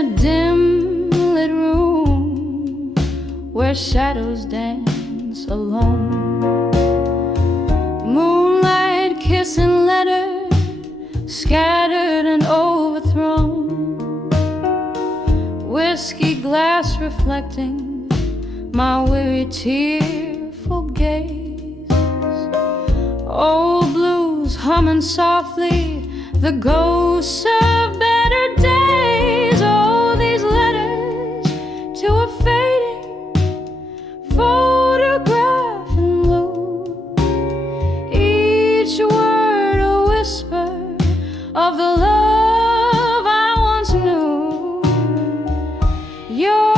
a dim lit room where shadows dance alone. Moonlight kissing letters scattered and overthrown. Whiskey glass reflecting my weary tearful gaze. Old blues humming softly, the ghosts of better days. Oh, these letters to a fading photograph in blue. Each word a whisper of the love I once knew. Your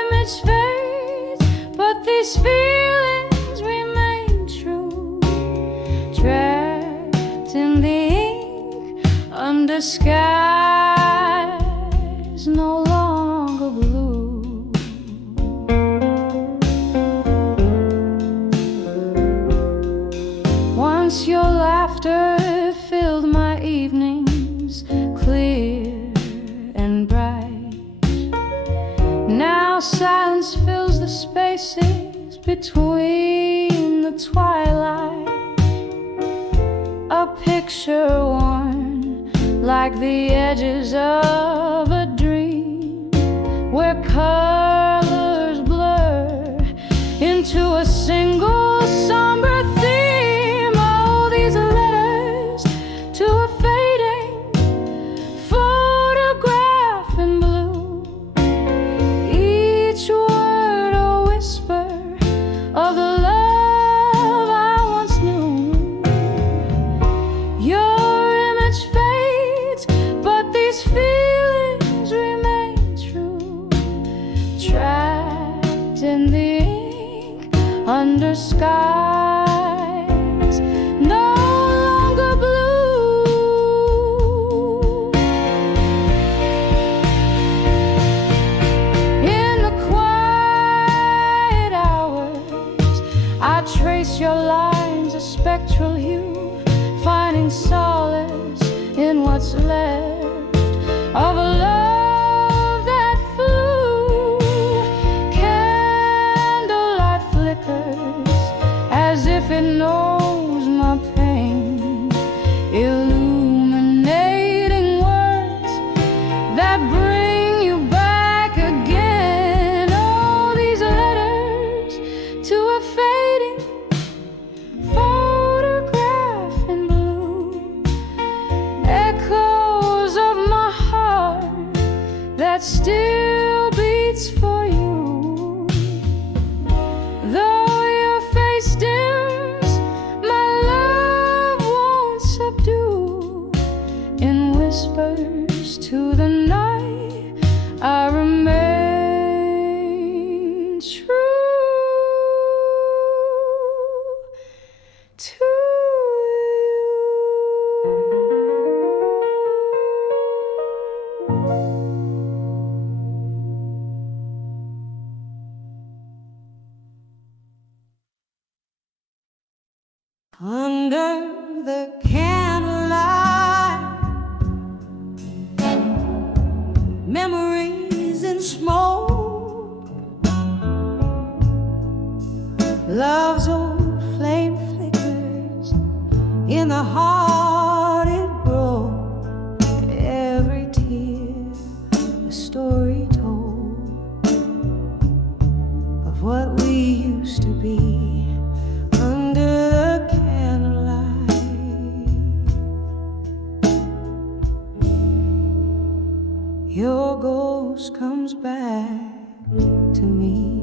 image fades, but these feelings remain true. Trapped in the ink under skies no longer blue. Once your laughter filled my evenings clear and bright. Now silence fills the spaces between the twilight. A picture worn like the edges of a dream, where colors blur into a single somber theme. Oh, these letters to a fading photograph in blue. Each word a whisper of the love I once knew. Your image fades, but these feelings remain true. Trapped in the ink under skies no longer blue. In the quiet hours, I trace your lines, a spectral hue, finding solace in what's left of a love that flew. Candlelight flickers as if it knows my pain, illuminating words that bring you back again. Oh, these letters to a fading photograph in blue. Echoes of my heart that still beats for you. Though your face dims, my love won't subdue. In whispers to the night, I remain true to you. Under the candlelight, memories in smoke, love's old flame flickers in the heart it broke. Every tear a story told of what we used to be. Under the candlelight, your ghost comes back to me.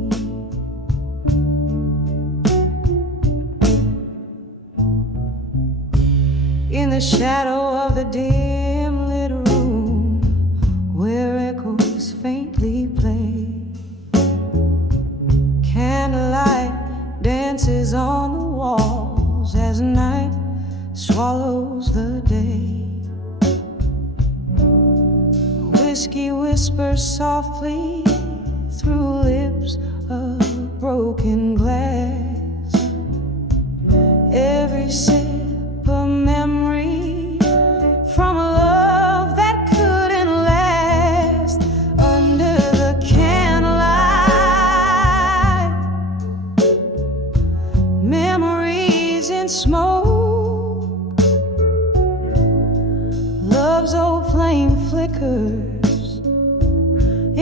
In the shadow of the dim lit room where echoes faintly play, candlelight dances on the walls as night swallows the day. Whiskey whispers softly through lips of broken glass. Every sip a memory from a love that couldn't last. A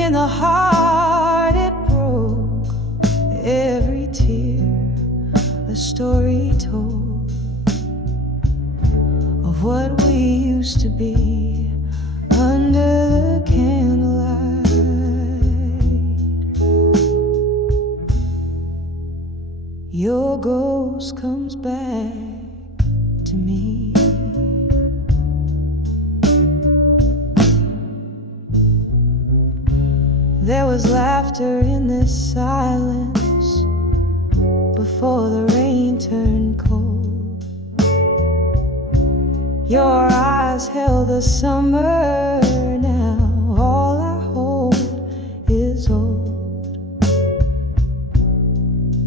In the heart it broke, every tear a story told of what we used to be under the candlelight. Your ghost comes back to me. There was laughter in this silence before the rain turned cold. Your eyes held the summer. Now all I hold is old.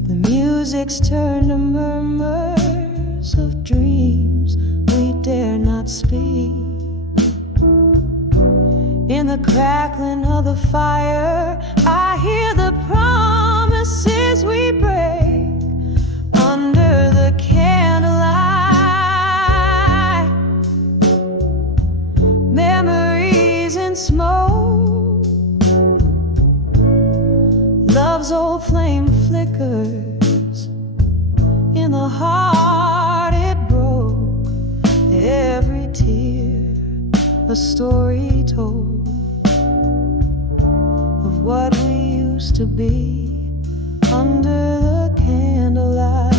The music's turned to murmurs of dreams we dare not speak. In the crackling of the fire, I hear the promises we break under the candlelight. Memories in smoke, love's old flame flickers. In the heart it broke, every tear a story told of what we used to be under the candlelight.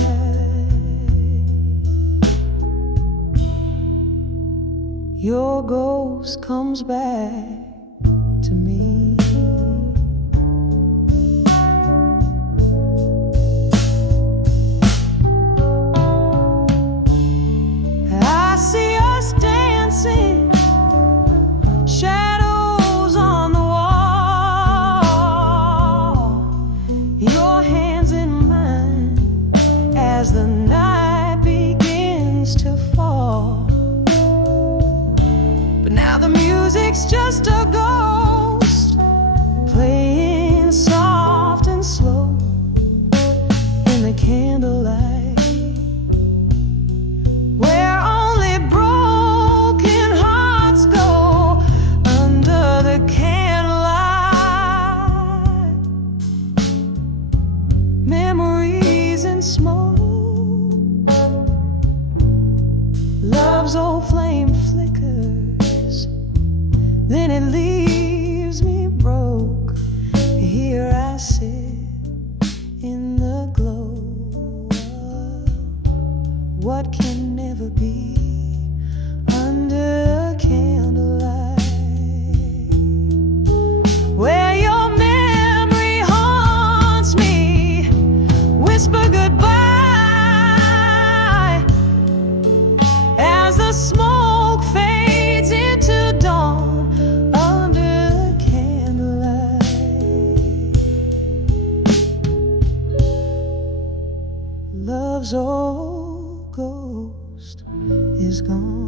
Your ghost comes back to me. I see us dancing, shadows on the wall, your hands in mine as the night begins to fall. But now the music's just a ghost, playing soft and slow in the candlelight. Love's old flame flickers, then it leaves me broke. Here I sit in the glow of what can never be under the candlelight, where your memory haunts me. Whisper goodbye as the smoke fades into dawn under the candlelight. Love's old ghost is gone.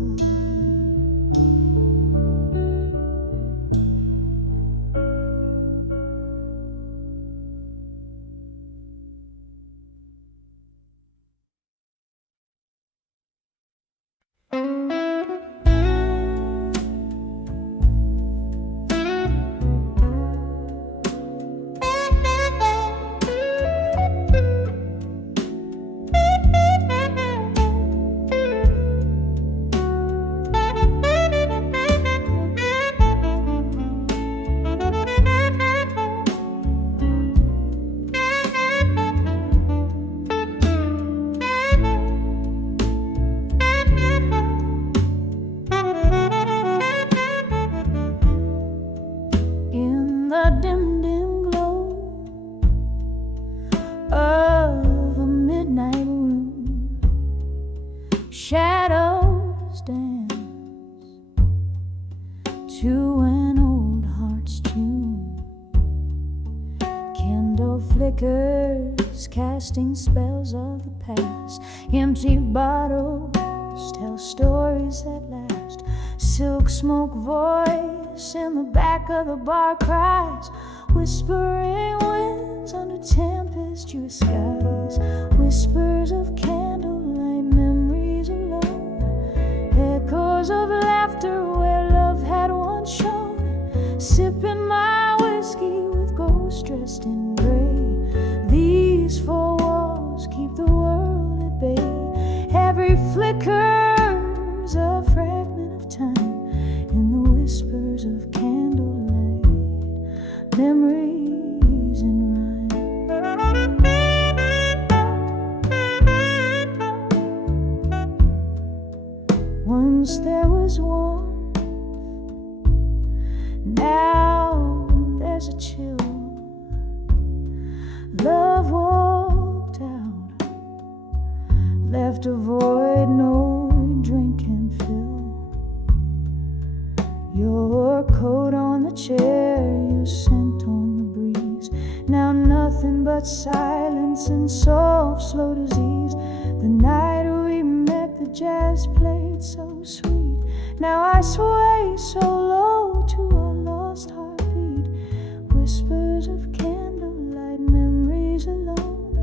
Shadows dance to an old heart's tune. Candle flickers casting spells of the past. Empty bottles tell stories that last. Silk smoke voice in the back of the bar cries. Whispering winds under tempestuous skies. Whispers of candlelight, memories alone. Echoes of laughter where love had once shone. Sipping my whiskey memories in rhyme. Once there was warmth, now there's a chill. Love walked out, left a void no drink can fill. Your coat on the chair, your scent on the breeze. Now nothing but silence and soft, slow disease. The night we met, the jazz played so sweet. Now I sway so low to our lost heartbeat. Whispers of candlelight, memories alone.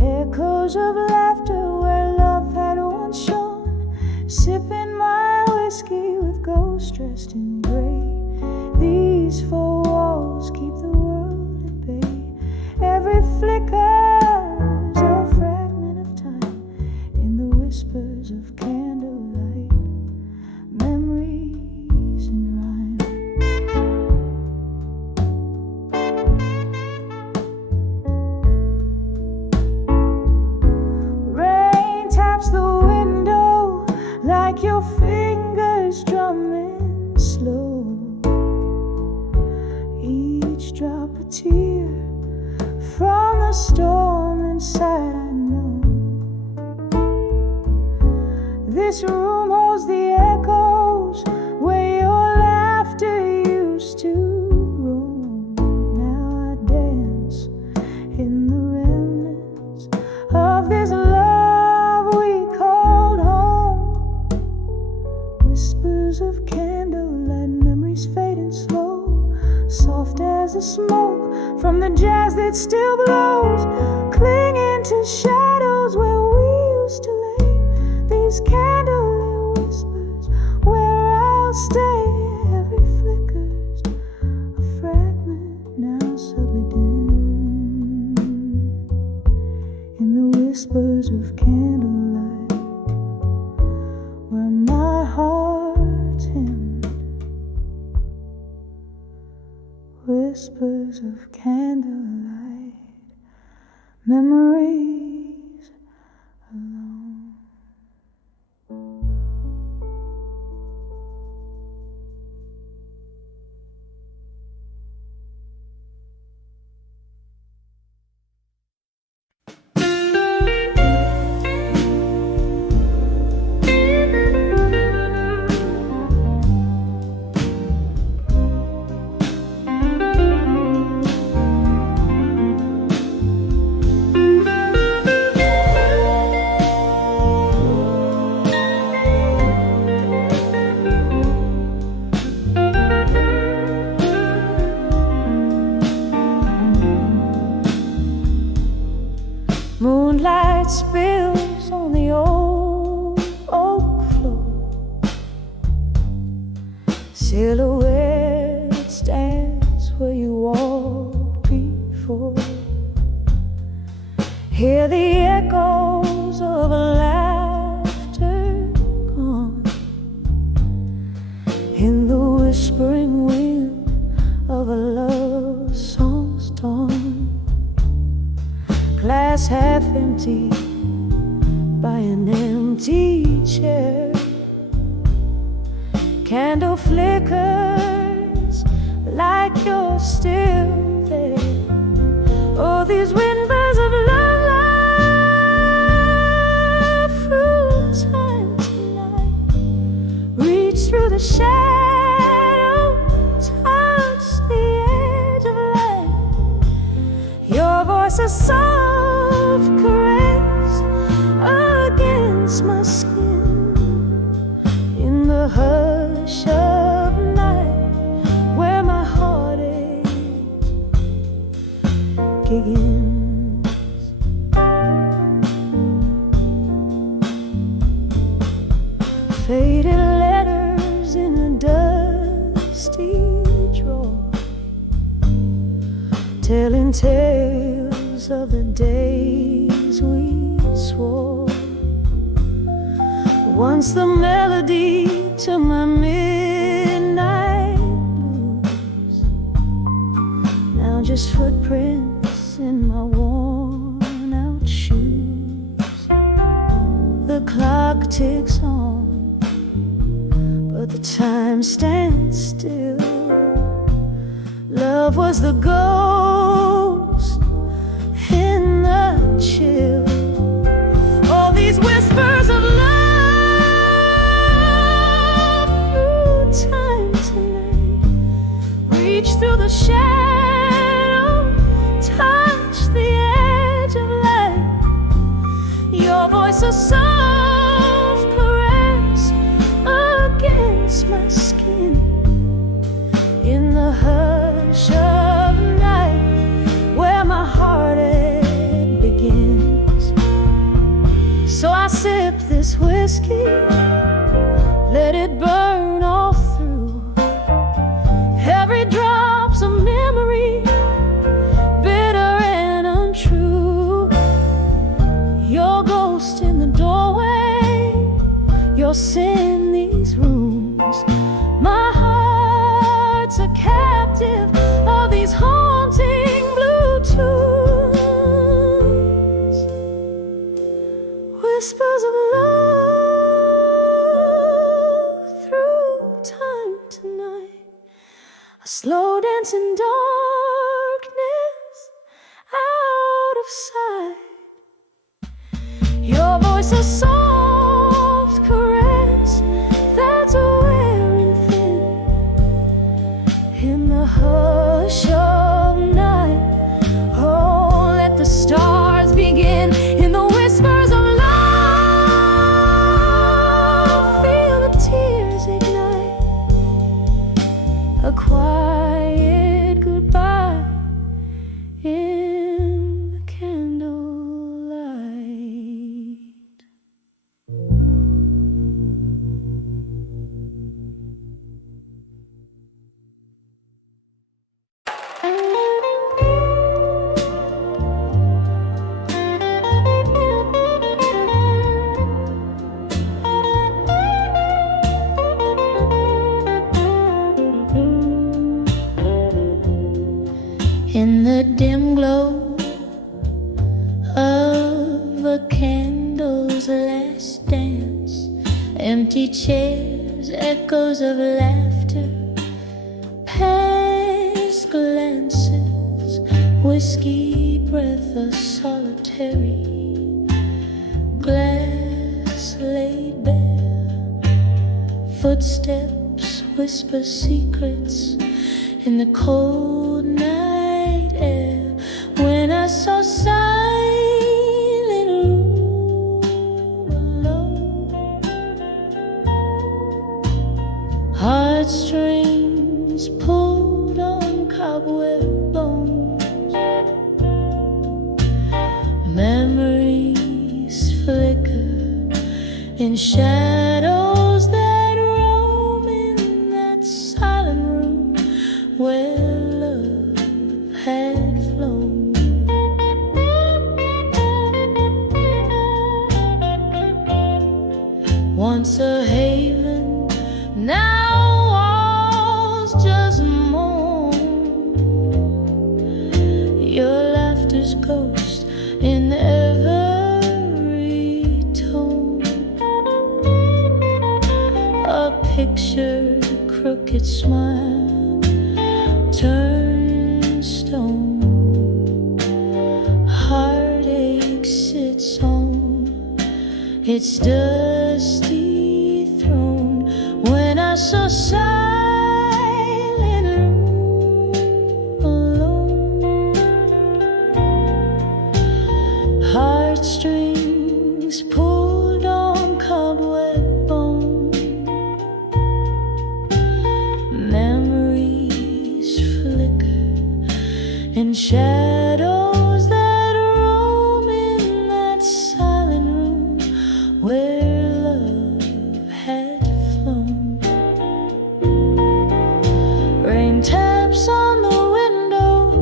Echoes of laughter where love had once shone. Sipping my whiskey with ghosts dressed in gray. These four walls keep the world at bay. Every flicker's a fragment of time in the whispers of candlelight, memories in rhyme. Rain taps the window like your fingers drumming slow. Each drop a tear from the storm inside, I know. This room holds the echoes where your laughter used to roam. Now I dance in the remnants of this love we called home. Whispers of candlelight, memories fading slow, soft as the smoke from the jazz that still blows, clinging to shadows where we used to lay. These candlelit whispers where I'll stay. Every flicker's a fragment now subtly dim in the whispers of candlelight where my heart's hymned. Whispers of candlelight, memories alone. Moonlight spills on the old oak floor. Silhouette stands where you walked before. Hear the echoes of a laughter gone in the whispering wind of a love song's dawn. Glass half empty by an empty chair. Candle flickers like you're still there. Oh, these whispers of love through time tonight. Reach through the shadow, touch the edge of light. Your voice is soft caress against my skin in the hush of night where my heartache begins. Faded letters in a dusty drawer, telling tales of the days we swore. Once the melody to my midnight blues, just footprints in my worn out shoes. The clock ticks on, but the time stands still. Love was the ghost in the chill. All these whispers of love through time tonight reach through the shadow, touch the edge of light. Your voice a soft caress against my skin. In the hush of night, where my heartache begins. So I sip this whiskey, let it burn all through. Every drop's a memory, bitter and untrue. Your ghost in the doorway, your sin in these rooms. My heart's a captive of these haunting blue tunes. Whispers of love through time tonight. A slow dance in darkness, out of sight. Your voice a soft caress that's wearing thin. In the hush of night, oh, let the stars begin. In the whispers of love, feel the tears ignite. A quiet goodbye in the candlelight. In the dim glow of a candle's last dance, empty chairs, echoes of laughter, past glances, whiskey breath, a solitary glass laid bare. Footsteps whisper secrets in the cold night air. When I saw silent room alone, heartstrings pulled on cobweb bones, memories flicker in shadows that roam in that silent room where love had flown. Once a haven, now walls just moan. Your laughter's ghost in every tone. A picture, crooked smile, turned stone. Heartache sits on its dusty throne. When I saw silent room alone, heartstrings pulled on cobweb bone, memories flicker in shadows that roam in that silent room where love had flown. Rain taps on the window,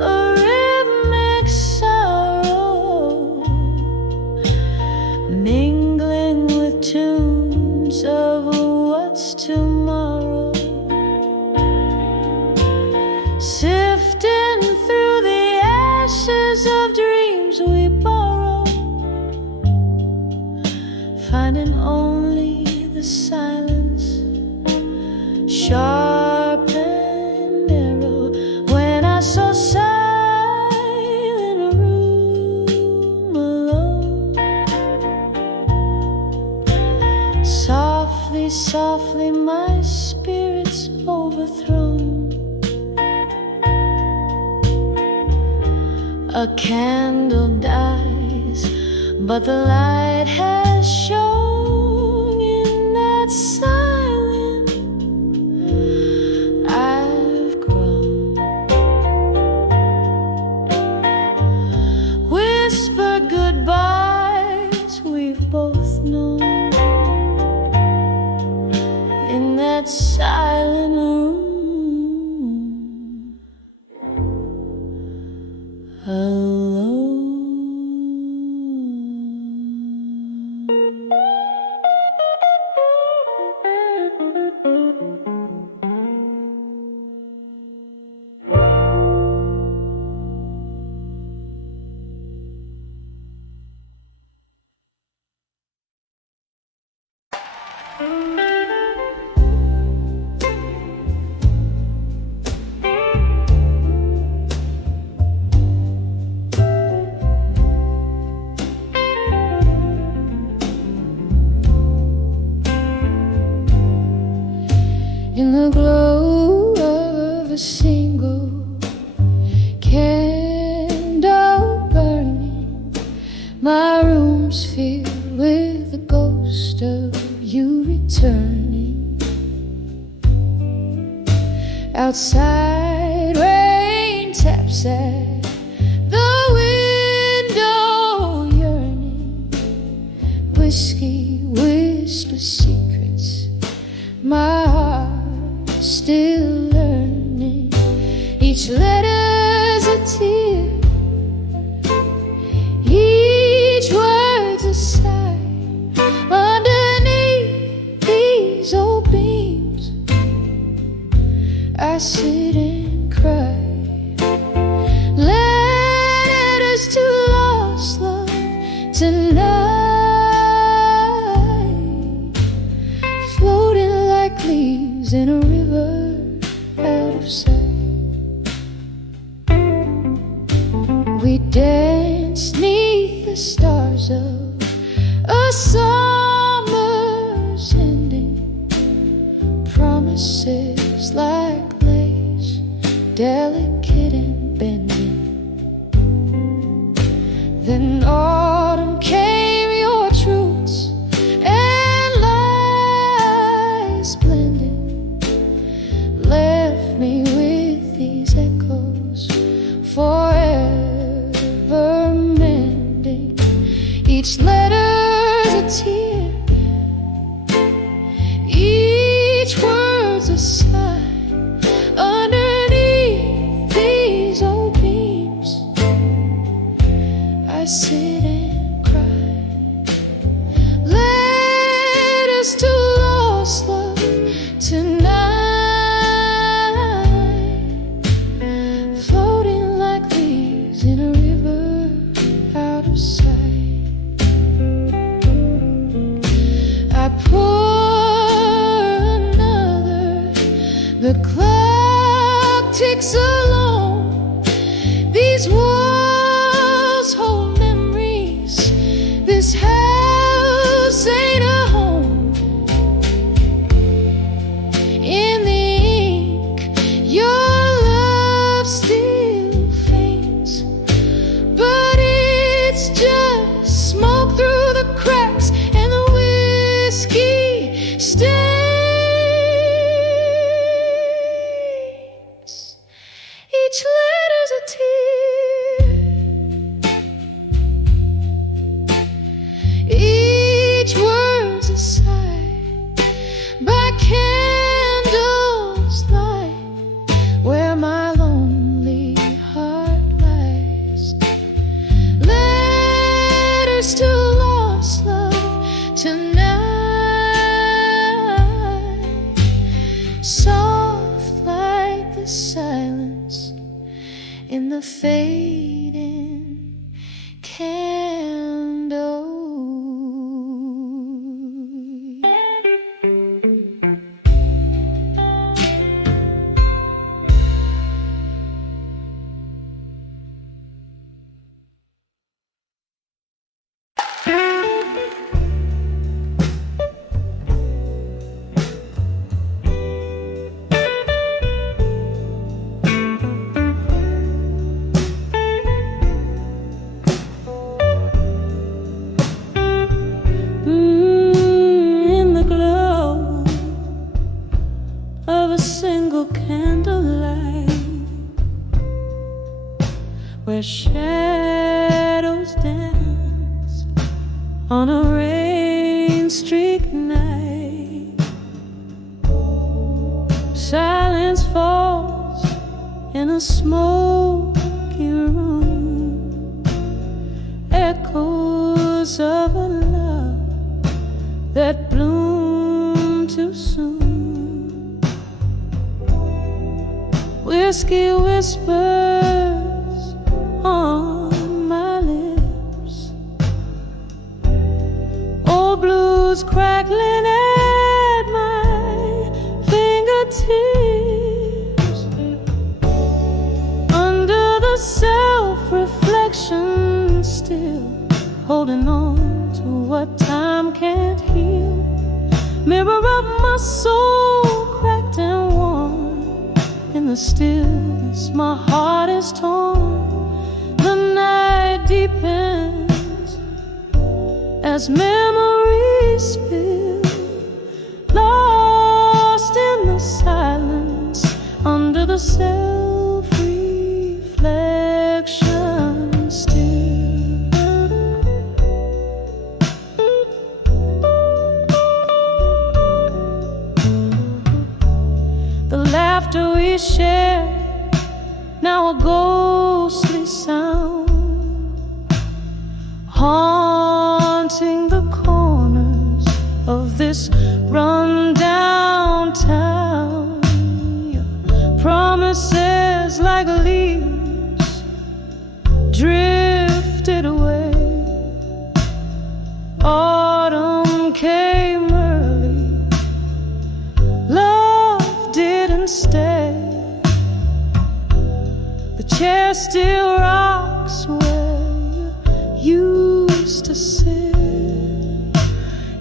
a rhythmic sorrow, mingling with tunes of what's tomorrow. Sifting A candle dies, but the light has shone in that silence. I've grown. Whisper goodbyes we've both known in that silent room. In the glow of a single candle burning, my room's filled with the ghost of you returning. Outside, rain taps at the window, yearning. Whiskey whispers secrets, my heart still learning. Each letter's a tear, each word's a sigh. Underneath these old beams, I sit and cry. Letters to lost love tonight, floating like leaves in a river out of sight. We dance 'neath the stars of a summer's ending. Promises like lace, delicate and bending. Then autumn came, your truths and lies blending, left me with these echoes forever mending. Each letter's a tear, each word's a sigh. Underneath these old beams, I sit and cry. Letters to lost love tonight, floating like leaves in a river out of sight. I pour another, the clock ticks along. These walls hold memories, this house ain't a home. In the ink, your love still faints, but it's just smoke through the cracks and the whiskey stains. Each letter's a tear, each word's a sigh. By candles light, where my lonely heart lies. Letters to lost love tonight, soft like the silence in the fading candle. where shadows dance on a rain-streaked night. Silence falls in a smoky room, echoes of a love that bloomed too soon. Whiskey whispers on my lips, old blues crackling at my fingertips. Under the self-reflection, still holding on to what time can't heal. Mirror of my soul, cracked and worn. In the stillness, my heart is torn. The night deepens as memories spill, lost in the silence under the self-reflection still. The laughter we shared, now a ghostly sound, haunting the corners of this run-down town. Your promises like leaves drifted away. Autumn came early, love didn't stay. The chair still rocks where you used to sit,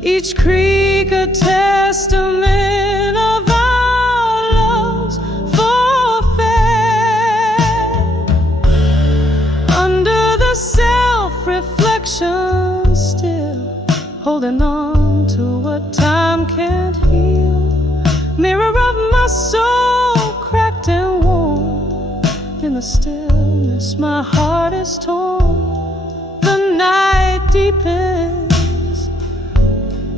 each creak a testament of our love's forfeit. Under the self-reflection, still holding on to what time can't heal. Mirror of my soul, cracked and worn. In the stillness, my heart is torn. The night deepens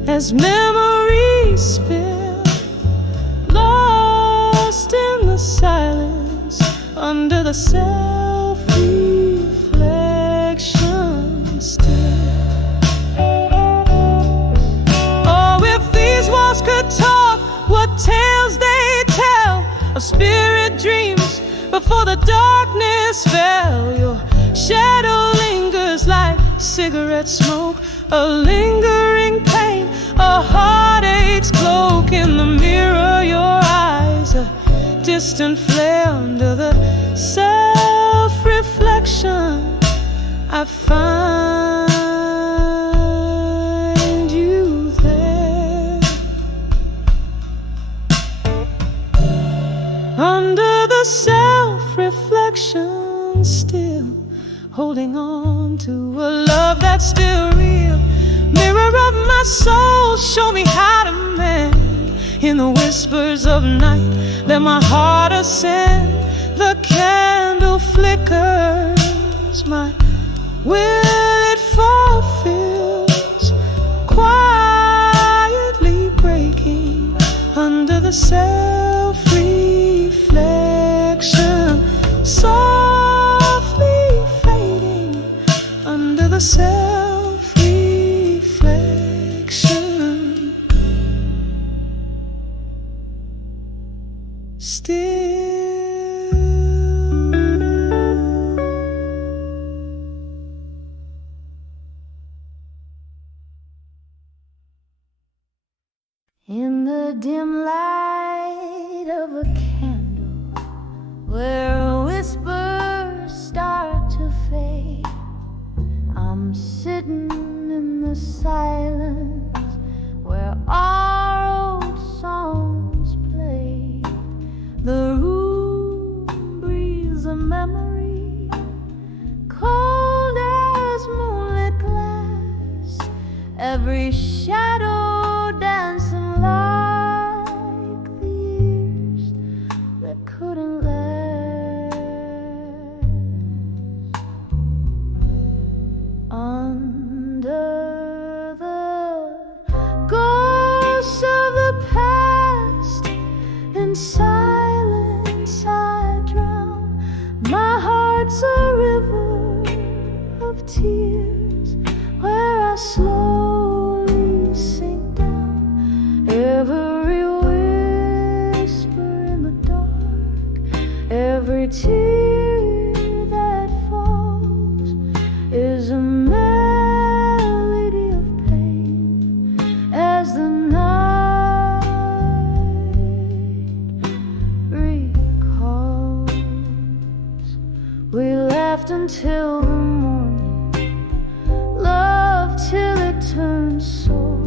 as memories spill, lost in the silence under the self-reflection still. Oh, if these walls could talk, what tales they tell of spirit dreams before the darkness fell. Your shadow lingers like cigarette smoke, a lingering pain, a heartache's cloak. In the mirror, your eyes, a distant flare under the self-reflection. I find you there. Under the self-reflection, still holding on to a love that's still real. Mirror of my soul, show me how to mend. In the whispers of night, let my heart ascend. The candle flickers, my will it fulfills, quietly breaking under the self-reflection, softly fading under the self-reflection still. In the dim light of a candle, where whispers start to fade, I'm sitting in the silence where our old songs play. The room breathes a memory, cold as moonlit glass, every shadow dancing like the years that couldn't last. My heart's a river of tears where I slowly sink down. Every whisper in the dark, every tear that falls is a melody of pain as the night recalls. We laughed until the morning, loved till it turned sore.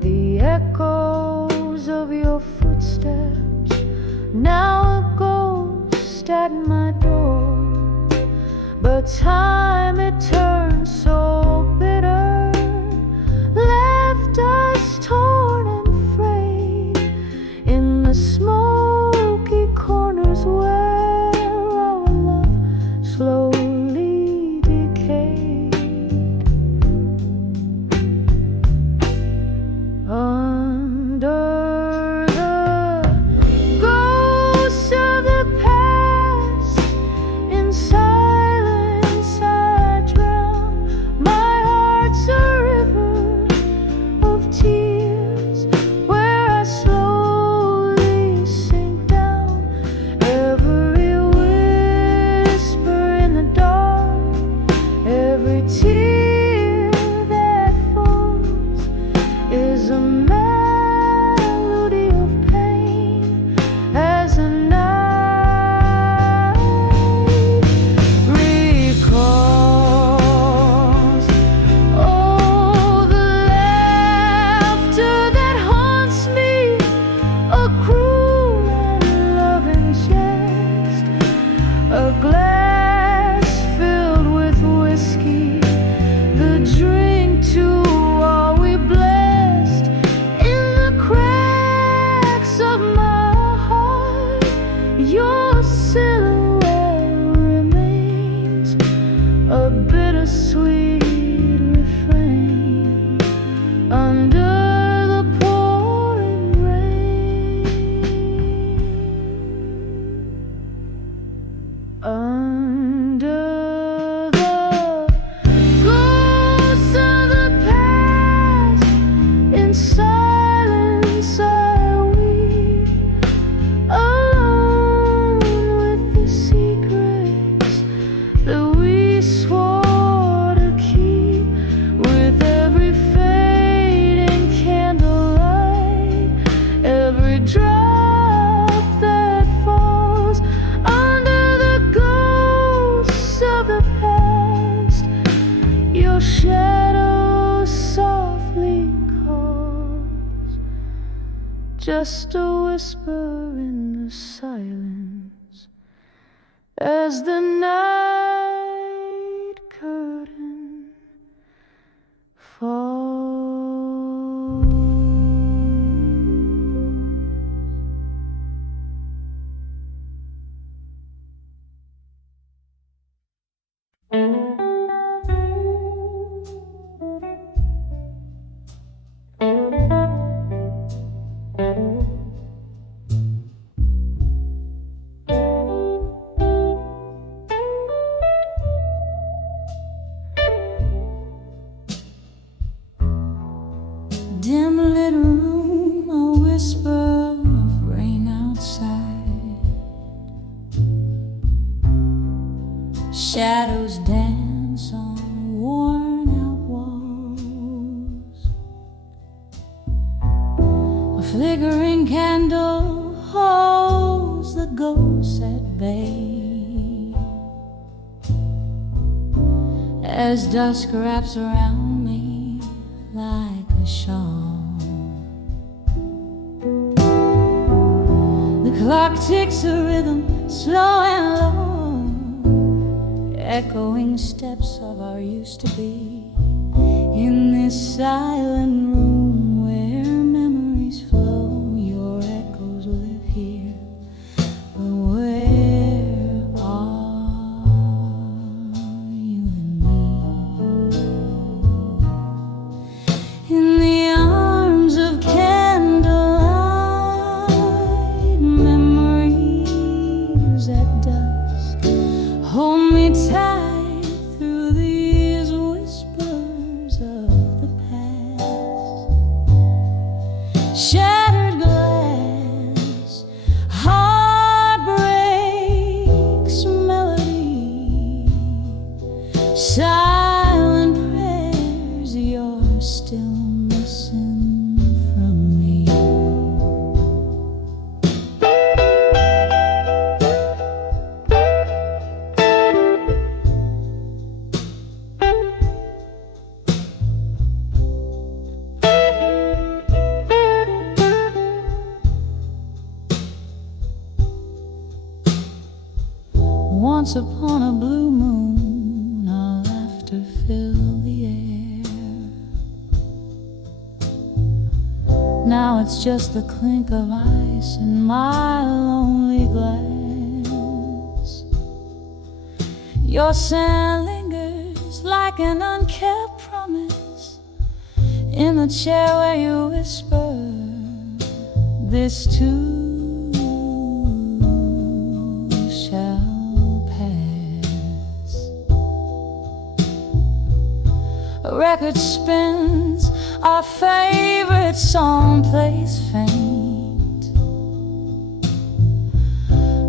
The echoes of your footsteps now a ghost at my door. But time it turned so bitter, left us torn and frayed in the smoky corners where our love slowly decayed. Under the ghosts of the past, in silence I drown. My heart's a river of tears where I slowly sink down. Every whisper in the dark, every tear that falls is a melody of pain as a night recalls. Oh, the laughter that haunts me, a cruel and loving jest, a glass filled with whiskey, the drink to all we blessed. In the cracks of my heart, your silhouette remains, a bittersweet refrain under the pouring rain. Under the ghosts of the past, in silence I weep, alone with the secrets that we swore to keep. With every fading candlelight, every drop that falls under the ghosts of the past, your shadow softly calls, just a whisper in the silence as the night curtain falls. Dim lit room, a whisper of rain outside. Shadows dance on worn out walls. A flickering candle holds the ghosts at bay as dusk wraps around me like a shawl. The clock ticks a rhythm, slow and low, echoing steps of our used to be. In this silent room where memories flow, your echoes live here. But where are you and me? In the arms of candlelight, memories at dusk Hold me tight through these whispers of the past. Shattered glass, heartbreak's melody, silent prayers you're still missing from me. Once upon a blue moon, our laughter filled the air. Now it's just the clink of ice in my lonely glass. Your scent lingers like an unkept promise in the chair where you whisper, this too shall. A record spins, our favorite song plays faint,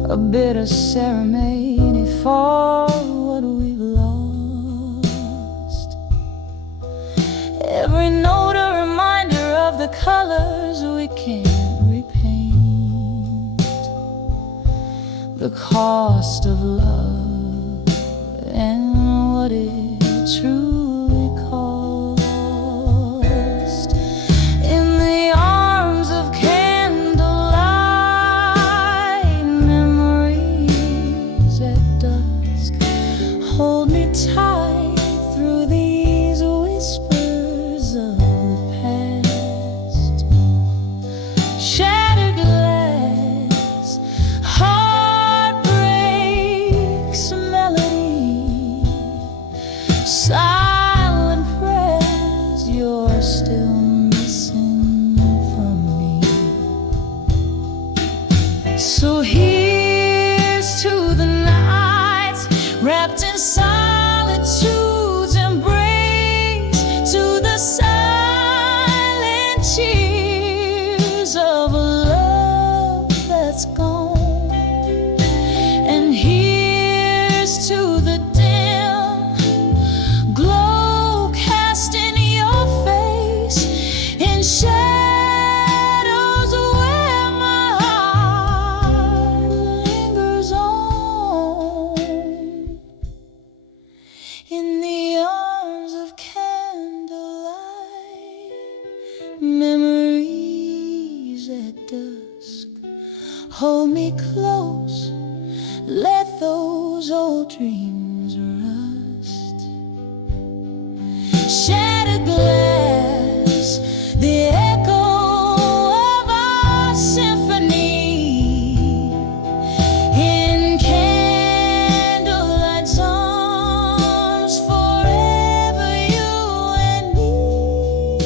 a bitter ceremony for what we've lost. Every note a reminder of the colors we can't repaint, the cost of love and what it truly tight through these whispers of the past. Shattered glass, heartbreak's melody, silent prayers you're still missing from me. So here's to the nights wrapped in solitude's embrace, to the silent cheers of a love that's gone. And here's to the dim glow cast in your face, in shadows where my heart lingers on. In the arms of candlelight, memories at dusk, hold me close, let those old dreams rust. Shattered glass, the echo of our symphony, in candlelight's arms, forever you and me.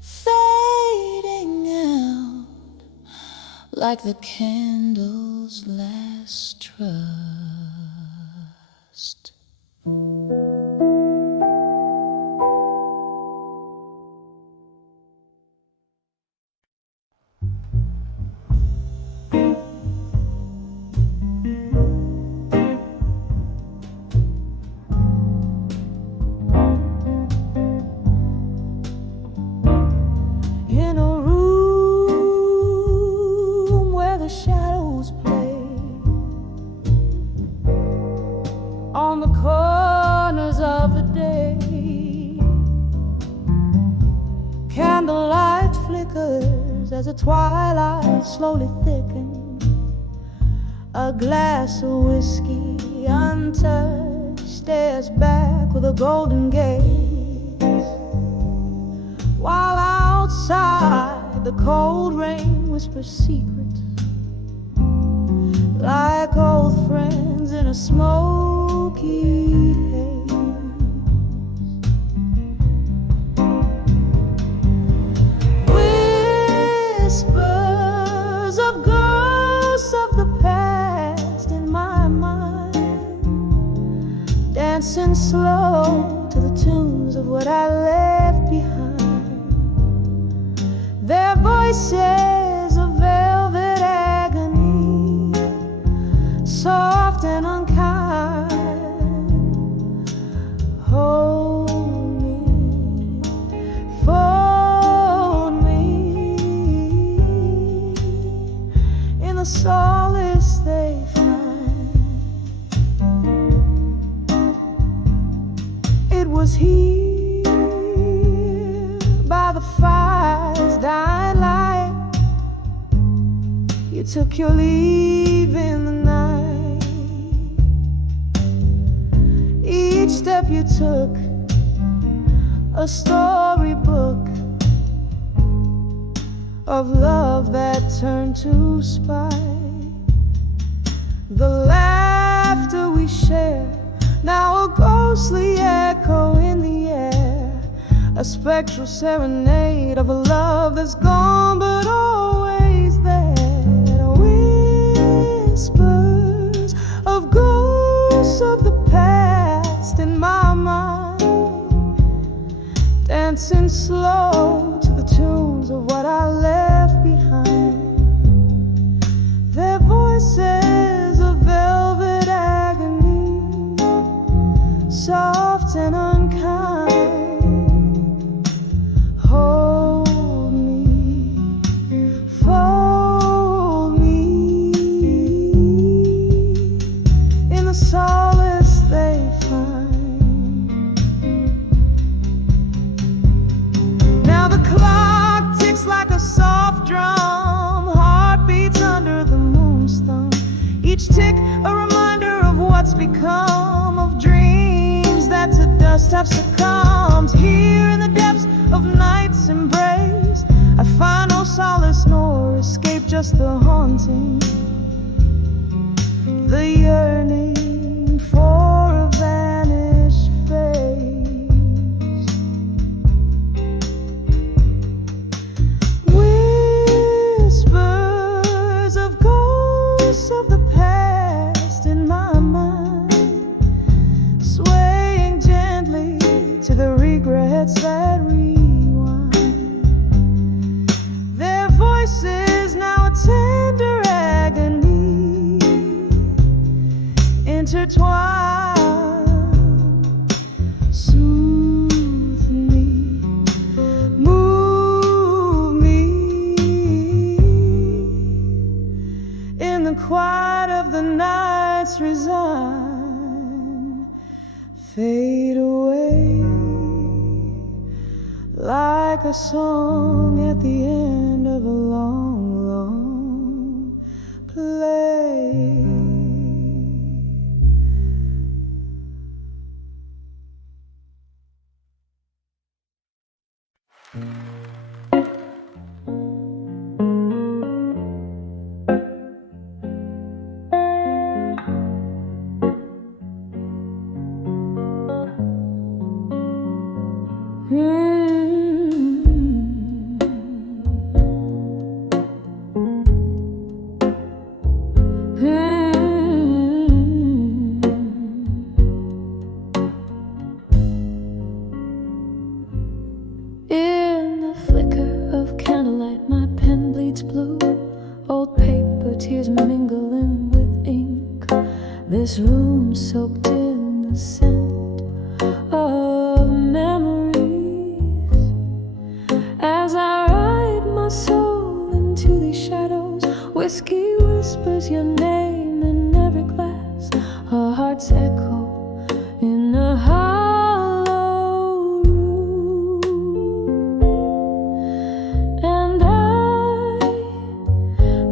Fading out like the candle's last trust. In a room where the shadows play, on the corners of the day, candlelight flickers as the twilight slowly thickens. A glass of whiskey untouched stares back with a golden gaze, while outside the cold rain whispers secrets, like old friends in a smoky haze. Whispers of ghosts of the slow to the tunes of what I left behind. Their voices of velvet agony, soft and unkind. Hold me, fold me in the solace they find. It was here by the fire's dying light you took your leave in the night. Each step you took, a storybook of love that turned to spite. The laughter we share, now a ghostly echo in the air, a spectral serenade of a love that's gone but always there. Whispers of ghosts of the past in my mind, dancing slow to the tunes of what I left behind. Their voices of velvet agony, soft and unkind. Hold me, fold me in the solace they find. Now the clock ticks like a soft drum, heartbeats under the moon's thumb. Each tick a reminder of what's become of dreams that to dust have succumbed. Here in the depths of night's embrace, I find no solace nor escape, just the haunting, the yearning for a vanished face. Whispers of ghosts of the past in my mind, swaying gently to the regrets that rewind. Their voices now a tender agony, intertwined. Soothe me, move me in the quiet of the night's resign. Fade away like a song at the end of a long, long play. In the flicker of candlelight, my pen bleeds blue. Old paper tears mingling with ink. This room soaked in the scent of memories. As I ride my soul into these shadows, whiskey whispers your name in every glass. Our hearts echo in a hollow room, and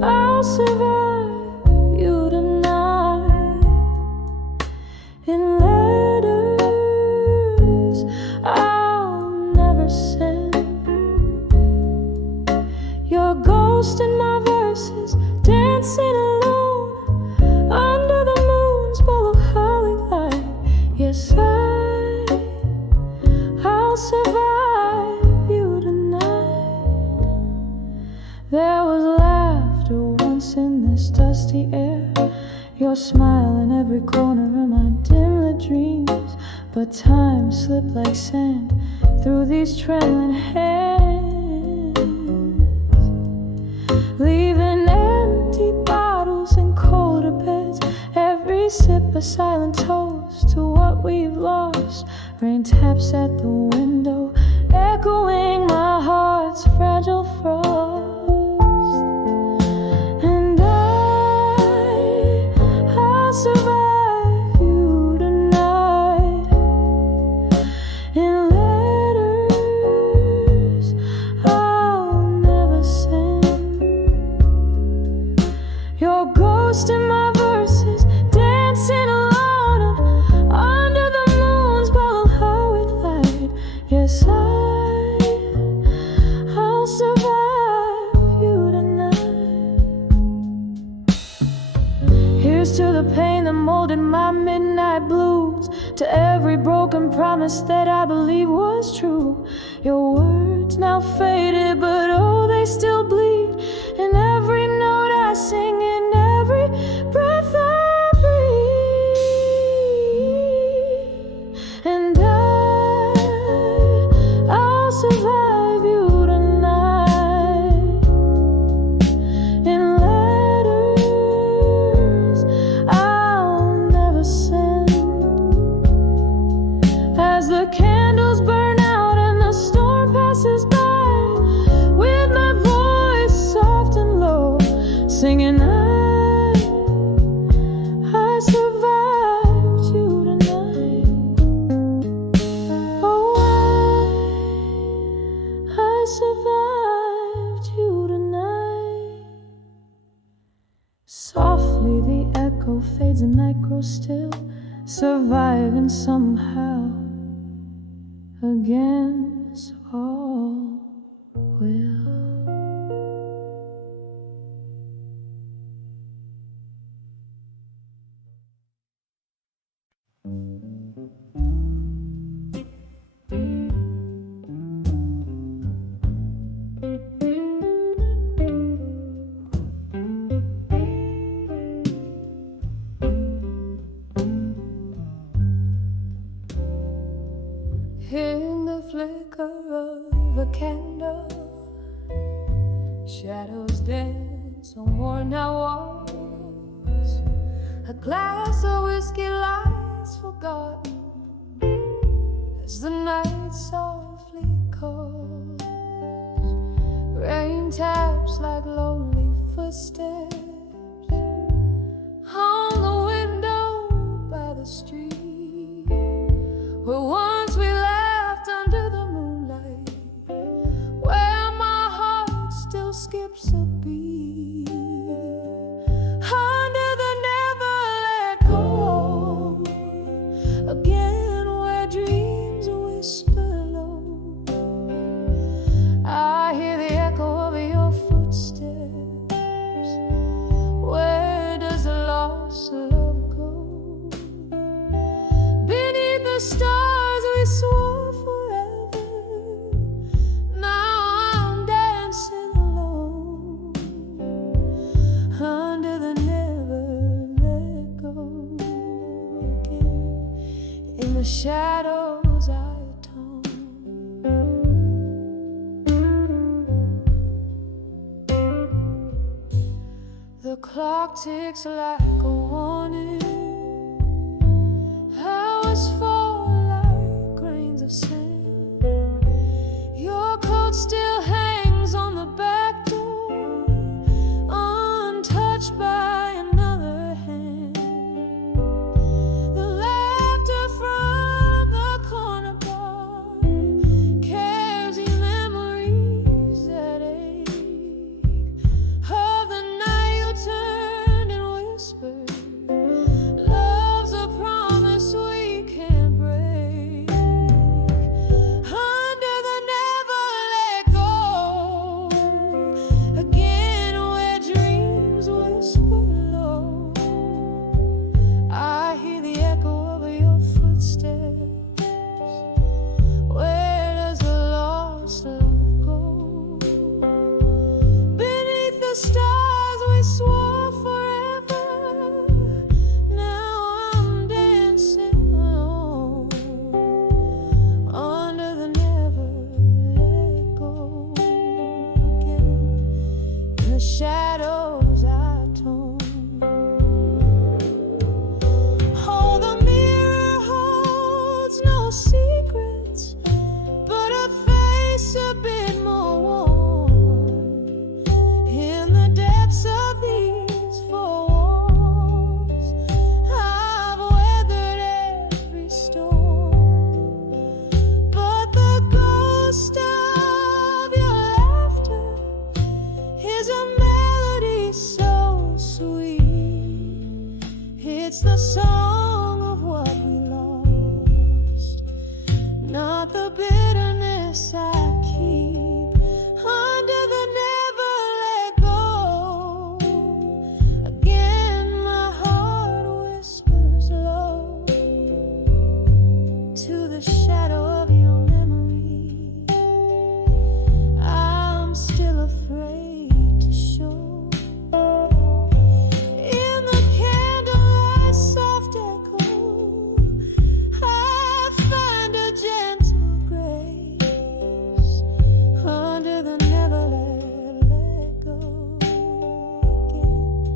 I'll survive you tonight in letters I'll never send. Your ghost in my verses, dancing alone under the moon's ball of holly light. Yes, I'll survive you tonight. There was laughter once in this dusty air, your smile in every corner of my dim lit dreams. but time slipped like sand through these trembling hands, leaving empty bottles and colder beds. Every sip a silent toast to what we've lost. Rain taps at the window, echoing my heart's fragile frost. And I'll survive you tonight in letters I'll never send. Your ghost in my verses, dancing alone under the moon's pale highway light. Yes, I'll survive you tonight. Here's to the pain that molded my midnight blues, to every broken promise that I believe was true. Your words now faded, but oh, they still bleed in every note I sing, in every breath I breathe. And I'll survive you tonight in letters I'll never send. As the candles burn out and the storm passes by, with my voice soft and low, singing I survived you tonight. Oh, I survived you tonight. Softly the echo fades and night grows still, surviving somehow against all will. In the flicker of a candle, shadows dance on worn out walls. A glass of whiskey lies forgotten as the night softly calls. Rain taps like lonely footsteps on the window by the street where once we laughed under the moonlight, where my heart still skips a beat, under the never let go, again where dreams whisper low. I hear the echo of your footsteps. Where does the lost love go? Beneath the stars we swore forever, now I'm dancing alone, under the never let go. Again in the shadows I atone. The clock ticks like a warning, hours fall like grains of sand. Your coat still hangs on the back door, untouched by another hand. The laughter from the corner bar carries you memories that ache, of the night you turned and whispered, love's a promise we can't break. Under the never let go, It's the song of what we lost, not the bitterness I keep under the never let go. Again, my heart whispers low to the shadow of your memory. I'm still afraid to show. In the candlelight soft echo, I find a gentle grace under the never let go. Again,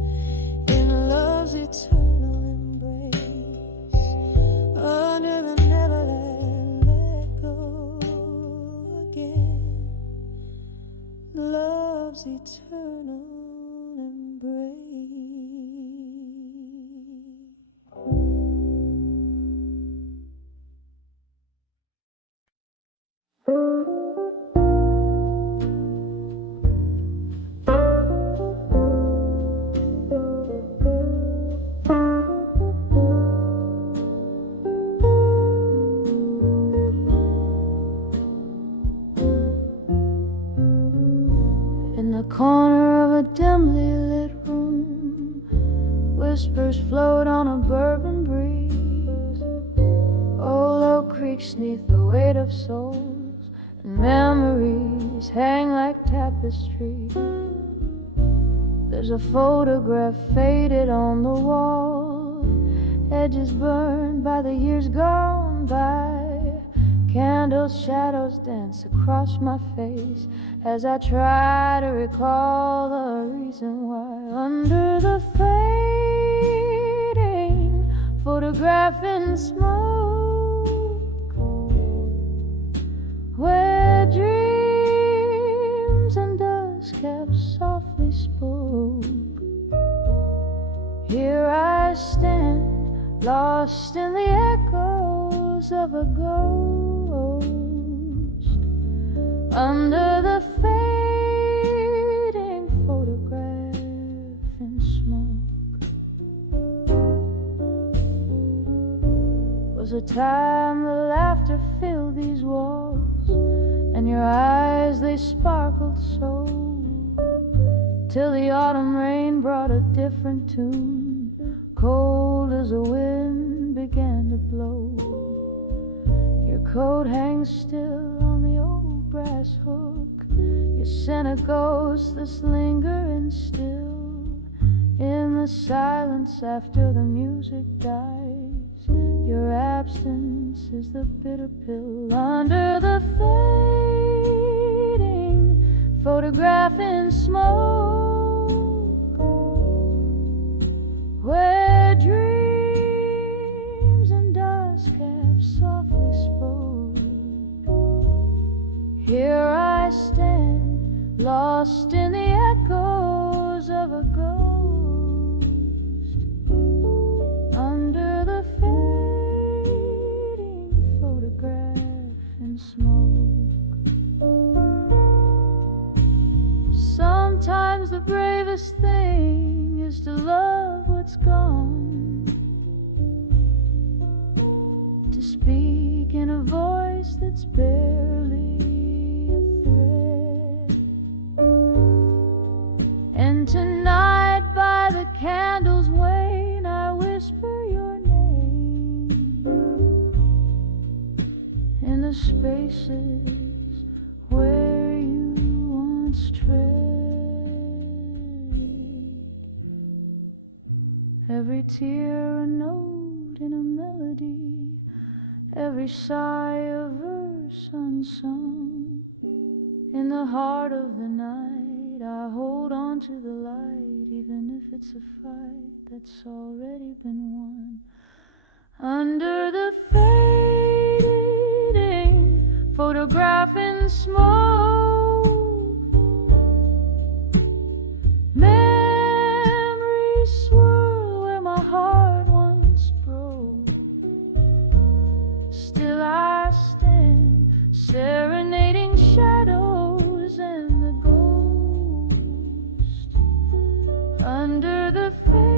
in love's eternal embrace, under the never let go. Again, love's eternal embrace. In the corner of a dimly lit room, whispers float on a bourbon breeze. Old oak creaks neath the weight of souls, and memories hang like tapestry. There's a photograph faded on the wall, edges burned by the years gone by. Candles, shadows dance across my face as I try to recall the reason why. Under the fading photograph in smoke, where dreams and dust have softly spoke. Here I stand, lost in the echoes of a ghost, under the fading photograph in smoke. Was a time the laughter filled these walls, and your eyes they sparkled so, till the autumn rain brought a different tune, cold as a wind began to blow. Your coat hangs still on the old brass hook, you sent a ghost that's lingering still in the silence after the music dies. Your absence is the bitter pill under the fading photograph in smoke, where dreams and dusk have softly spoke. Here I stand, lost in the echoes of a ghost, under the fading photograph in smoke. Sometimes the bravest thing is to love what's gone, to speak in a voice that's barely a thread. And tonight by the candle's wane, I whisper your name in the spaces where you once tread. Every tear a note in a melody, every sigh a verse unsung. In the heart of the night I hold on to the light, even if it's a fight that's already been won. Under the fading photograph in smoke, memories swirl where my heart once broke. Still I stand, serenading shadows and the ghost, under the fading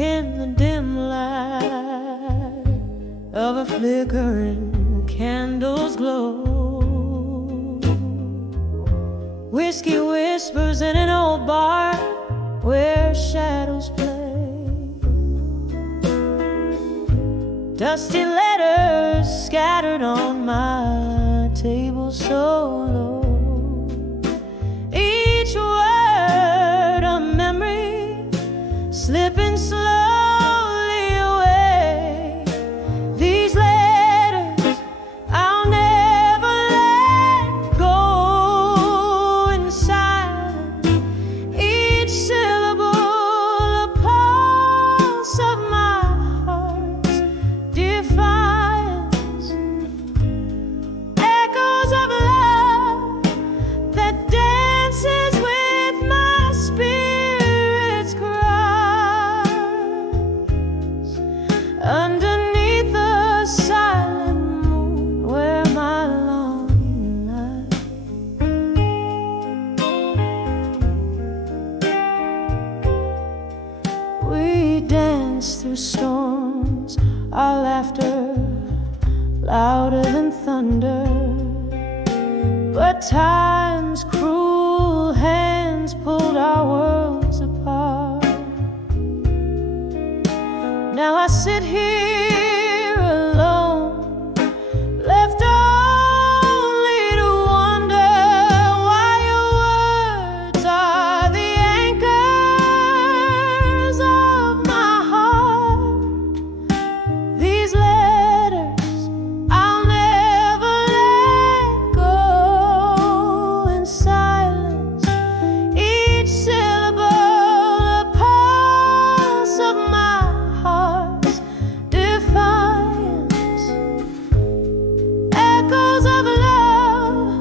in the dim light of a flickering candle's glow. Whiskey whispers in an old bar where shadows play. Dusty letters scattered on my table so low. Each word a memory slipping slowly away. These letters I'll never let go. In silence, each syllable a pulse of my heart's defiance. Echoes of love that dances with my spirit's cries. Underneath the silent moon where my longing lies. We dance through storms, our laughter louder than thunder. But time's cruel hands pulled our worlds apart. Now I sit here alone, left only to wonder why your words are the anchors of my heart. These letters I'll never let go. In silence, each syllable a pulse of my heart's defiance. Echoes of love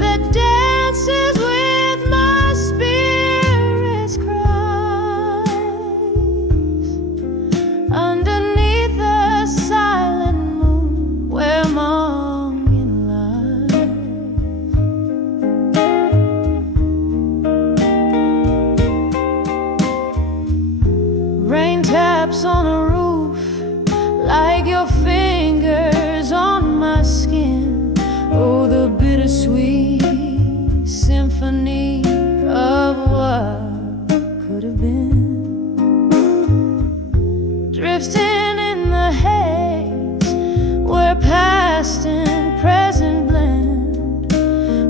that dances with my spirit's cries. Underneath the silent moon where longing lies. Rain taps on a roof like your fingers on my skin. Oh, the bittersweet symphony of what could have been. Drifting in the haze where past and present blend.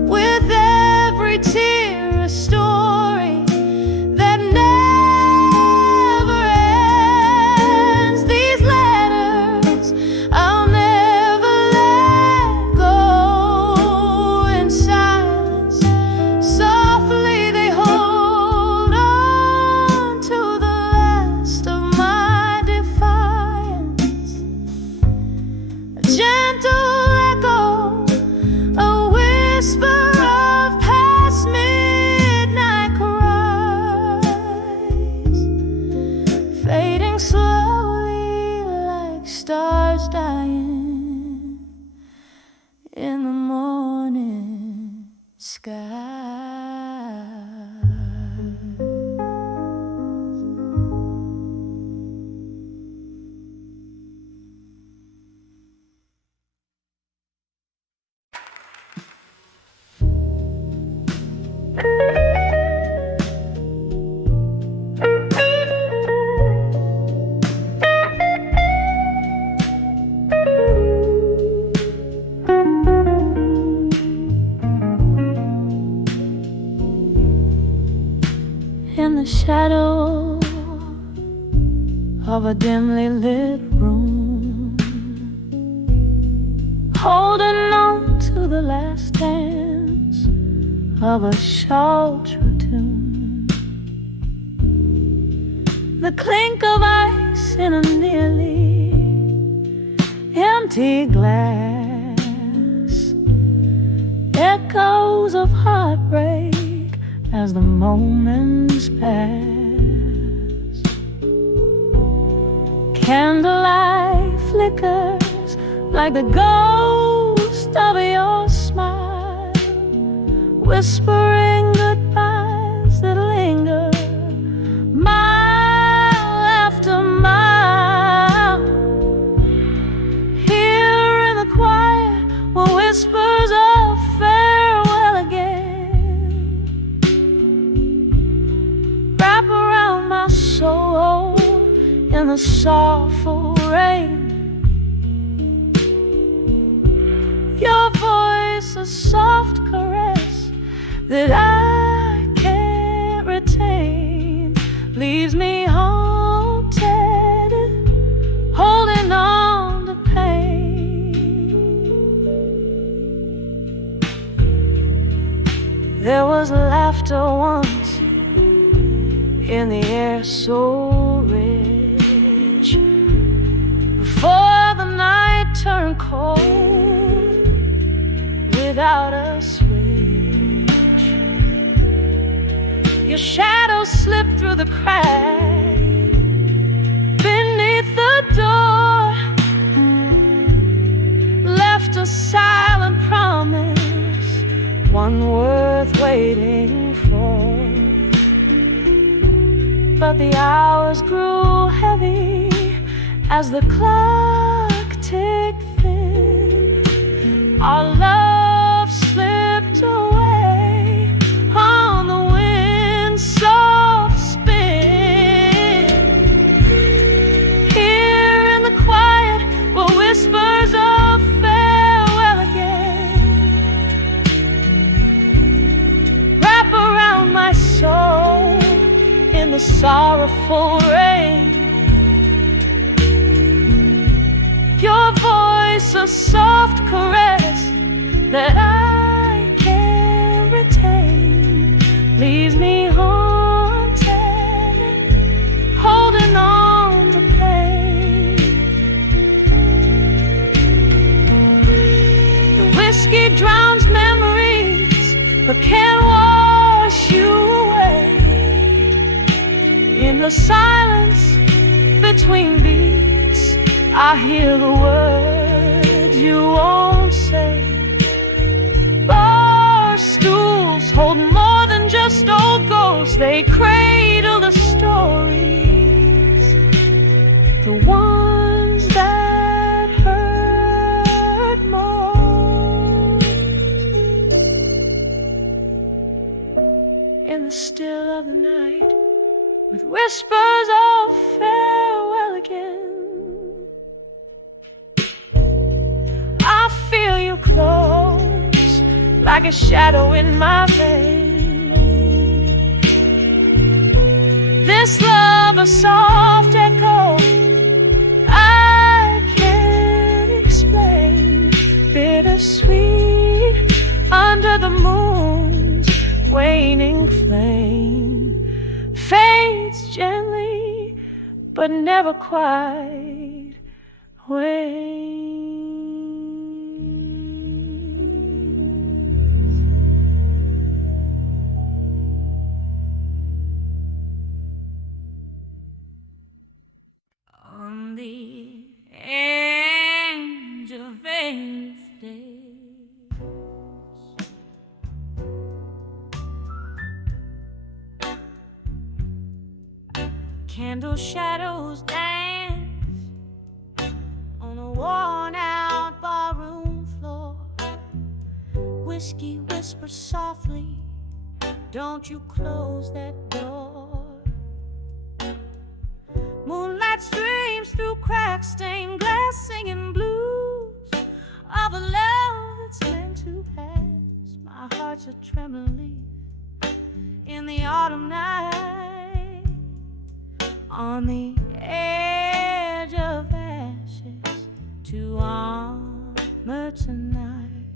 With every tear a story that never ends. These letters I'll never let go. In silence, softly they hold on to the last of my defiance. A gentle echo, a whisper of past midnight cries, fading slowly like stars dying in the morning sky. In the shadow of a dimly lit room, holding on to the last dance of a sultry tune. The clink of ice in a nearly empty glass, echoes of heartbreak as the moments pass. Candlelight flickers like the ghost of your smile, whispering goodbyes that linger mile after in the soulful rain. Your voice, a soft caress that I can't retain, leaves me haunted, holding on to pain. There was laughter once in the air so rich, before the night turned cold without a switch. Your shadow slipped through the crack beneath the door, left a silent promise, one worth waiting for. But the hours grew heavy as the clock ticked thin. Our love slipped away on the wind's soft spin. Here in the quiet were whispers of farewell again. Wrap around my soul in the sorrowful rain. Your voice, a soft caress that I can't retain, leaves me haunted, holding on to pain. The whiskey drowns memories but can't wash you away. In the silence between beats, I hear the words you won't say. Bar stools hold more than just old ghosts. They cradle the stories, the ones that hurt most. In the still of the night, with whispers of farewell again, I feel you close, like a shadow in my vein. This love, a soft echo, I can't explain. Bittersweet under the moon's waning flame, fades gently, but never quite wanes. On the edge of Wednesday, candle shadows dance on a worn-out barroom floor. Whiskey whispers softly, don't you close that door. Moonlight streams through cracks, stained glass, singing blues of a love that's meant to pass. My heart's a trembling leaf in the autumn night, on the edge of ashes to armor tonight.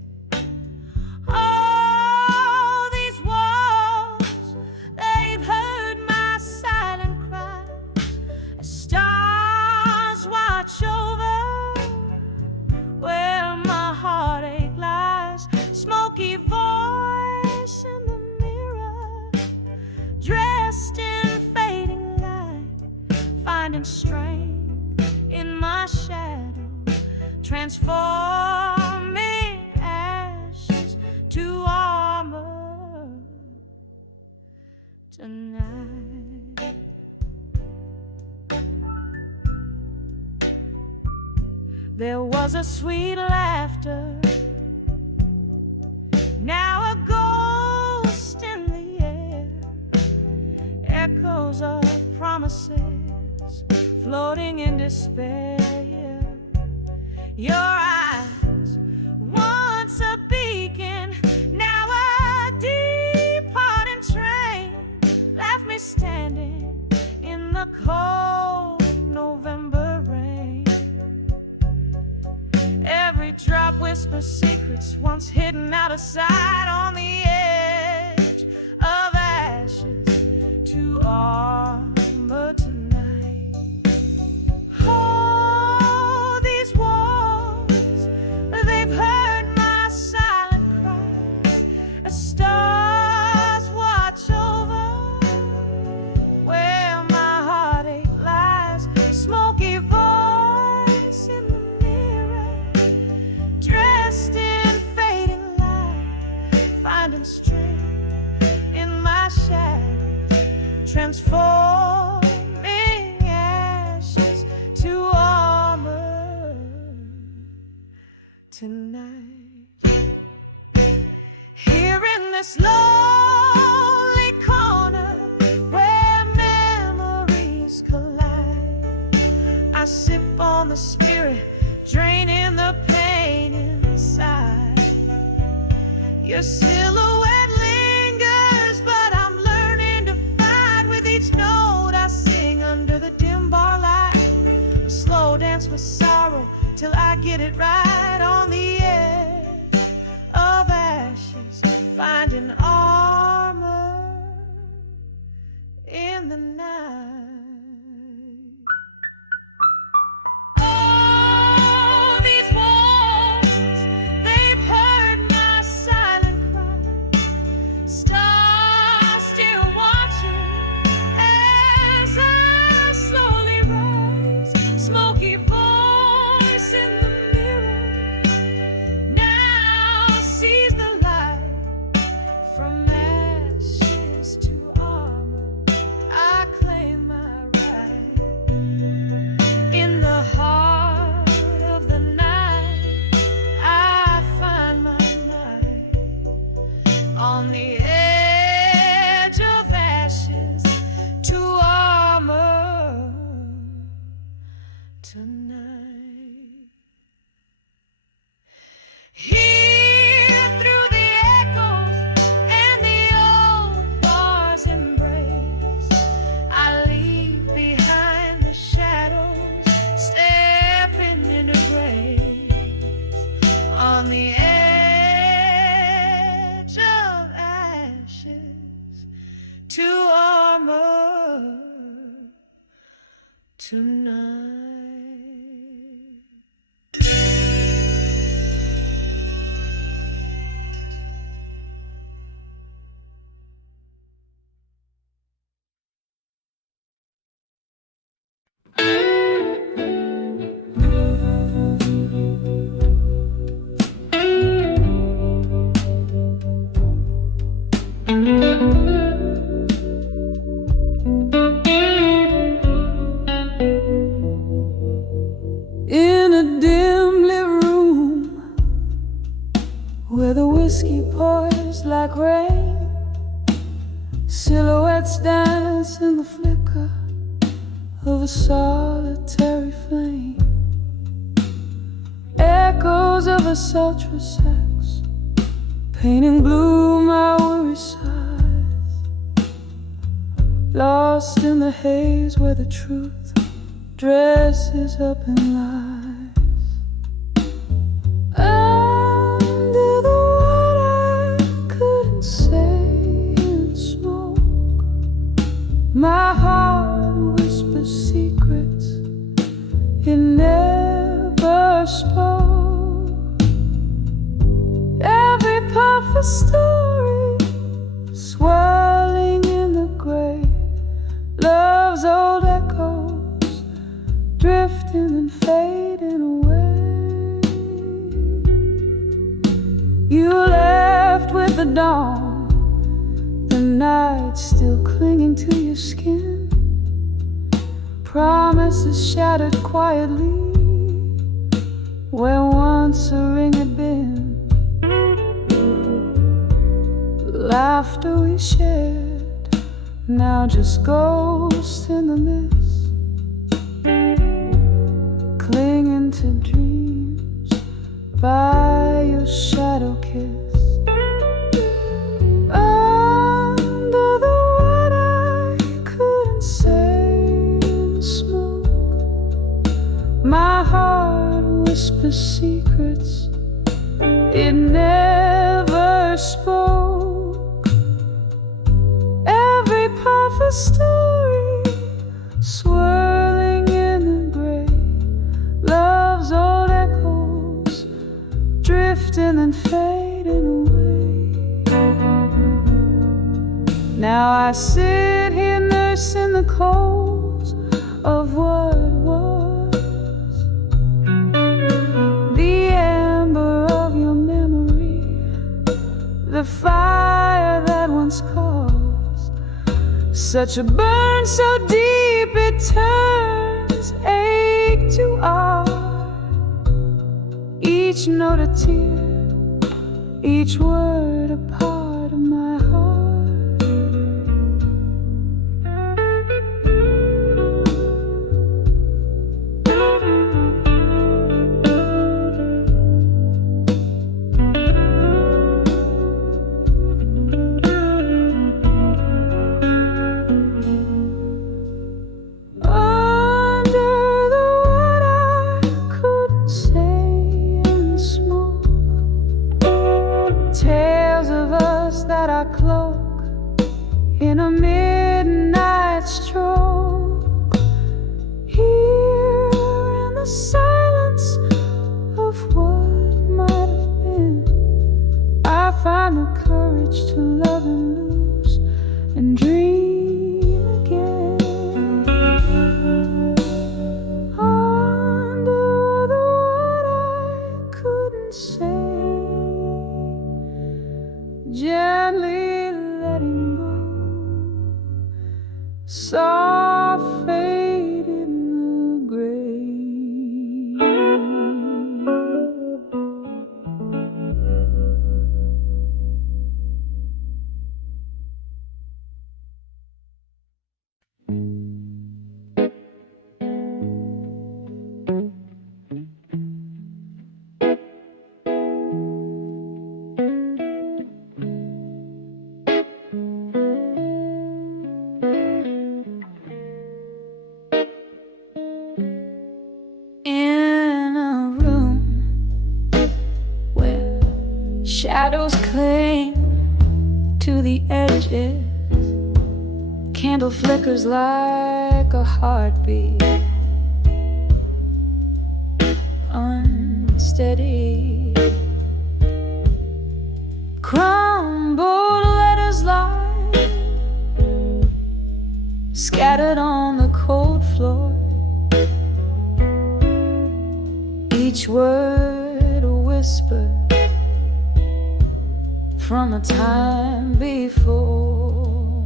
Oh, these walls, they've heard my silent cries as stars watch over where my heartache lies. Smoky voice in the mirror, dressed in fading light, finding strength in my shadow, transforming ashes to armor tonight. There was a sweet laughter, now a ghost in the air, echoes of promises floating in despair. Your eyes, once a beacon, now a departing train, left me standing in the cold November rain. Every drop whispers secrets once hidden out of sight, on the edge of ashes to armor tonight. Oh, these walls, they've heard my silent cries as stars watch over where my heartache lies. Smoky voice in the mirror, dressed in fading light, finding strength in my shadows, transforming ashes to armor tonight. Here in this lonely corner where memories collide, I sip on the spirit, draining the pain inside. Your silhouette lingers, but I'm learning to fight with each note I sing under the dim bar light. A slow dance with sorrow till I get it right, on the edge of ashes, finding armor in the night. Oh, these walls, they've heard my silent cry, stars still watching as I slowly rise. Smoky voice in the mirror now sees the light. From ashes to armor, I claim my right. In the heart of the night, I find my night, on the edge of ashes to armor tonight. Here through the echoes and the old bar's embrace, I leave behind the shadows, stepping into grace, on the edge of ashes to armor tonight. In a dim lit room where the whiskey pours like rain, silhouettes dance in the flicker of a solitary flame. Echoes of a sultry sex, painting blue my weary sighs, lost in the haze where the truth dresses up in lies. Under the water I couldn't say in smoke, my heart whispers secrets it never spoke. Every puff a story, swirling in the gray, love's old echoes, drifting and fading away. You left with the dawn, the night still clinging to your skin, promises shattered quietly where once a ring had been. Laughter we shared, now just ghosts in the mist. clinging to dreams by your shadow kiss. Under the what I couldn't say in smoke, my heart whispers secrets it never spoke. Every puff a story swirling in the gray, love's old echoes drifting and fading away. Now I sit here nursing the coals of what was, the amber of your memory, the fire that once caused such a burn so deep it turns ache to art. Each note a tear, each word a part of my heart. In a midnight stroke, here in the silence of what might have been, I find the courage to love and lose and dream again. Under the what I couldn't say, gently letting go, soft fade in the grave. Shadows cling to the edges, candle flickers like a heartbeat, unsteady. Crumbled letters lie scattered on the cold floor, each word a whisper from a time before.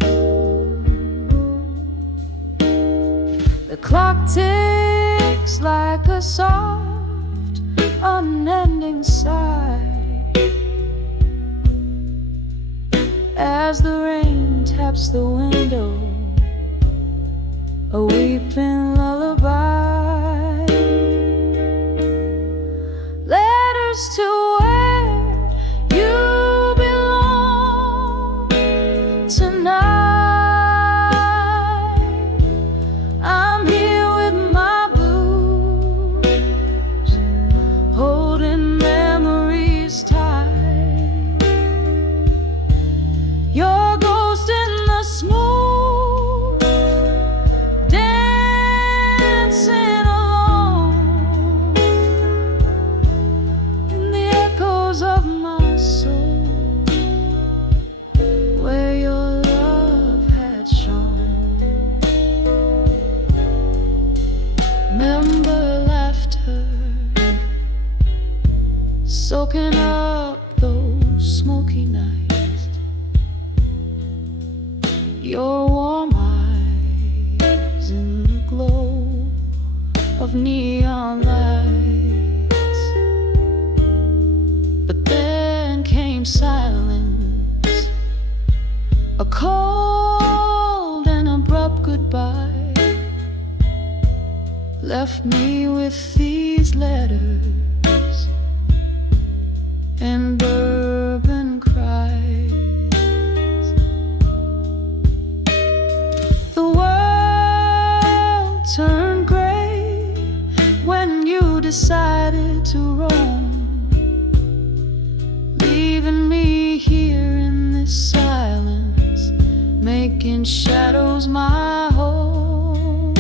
The clock ticks like a soft, unending sigh as the rain taps the window, a weeping lullaby. Letters to where you belong tonight. I'm here with my blues, holding memories tight. Your ghost in the smoke, dancing alone in the echoes of my soul, where your love had shone. Remember laughter soaking up those smoky nights, your warm eyes in the glow of neon lights. But then came silence, a cold and abrupt goodbye, left me with these letters and bourbon cries. The world turned gray when you decided to roam, leaving me here in this silence, making shadows my home.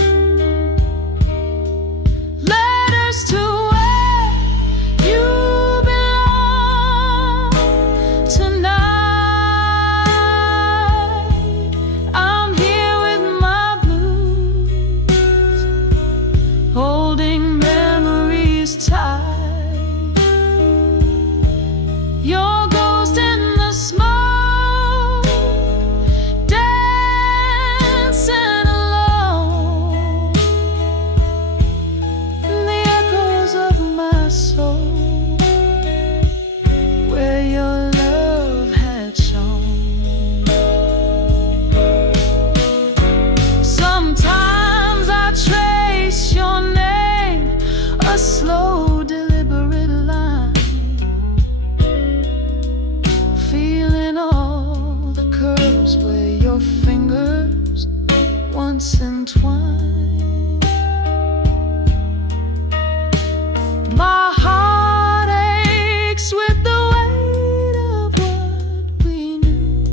Letters to where you belong tonight. I'm here with my blues, holding memories tight. Your ghost in the smoke, dancing alone, the echoes of my soul, where your love had shone. Sometimes I trace your name, a slow, deliberate line, feeling all the curves where your fingers once entwined. My heart aches with the weight of what we knew.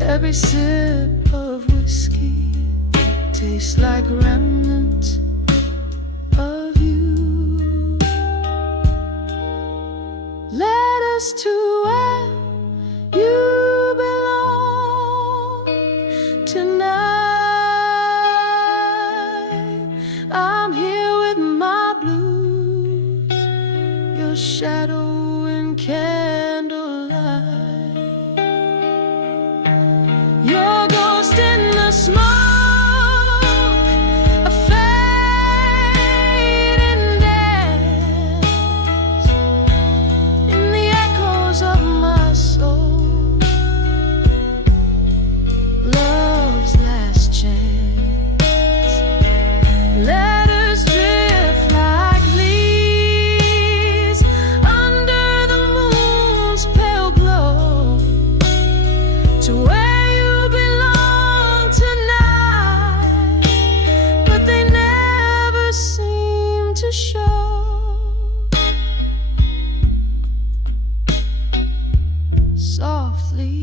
Every sip of whiskey tastes like remnants of you. Letters to where you belong tonight. I'm here with my blues, your shadow and candlelight, your ghost in the smoke, a fading dance in the echoes of my soul, love's last chance. Letters drift like leaves under the moon's pale glow, to where you belong tonight, but they never seem to show. Softly,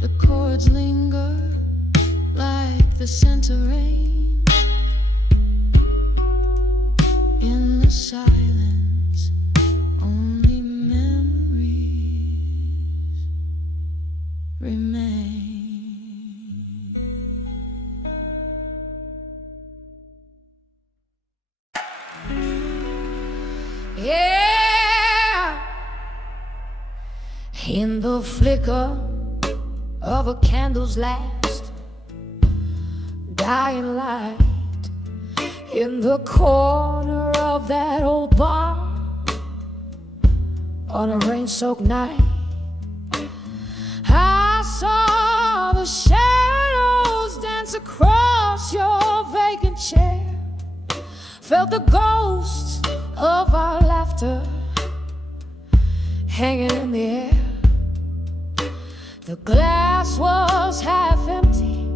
the chords linger like the scent of rain in the silence. Only memories remain. Yeah, in the flicker of a candle's last dying light, in the corner of that old bar on a rain-soaked night, I saw the shadows dance across your vacant chair, felt the ghosts of our laughter hanging in the air. The glass was half empty,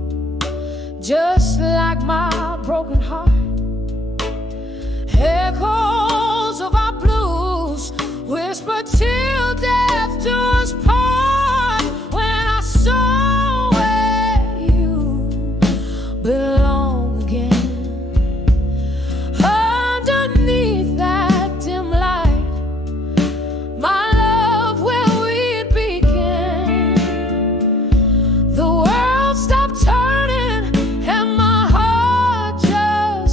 just like my broken heart. Echoes of our blues whispered till death do us part. When I saw where you belong again, underneath that dim light, my love, where we began, the world stopped turning and my heart just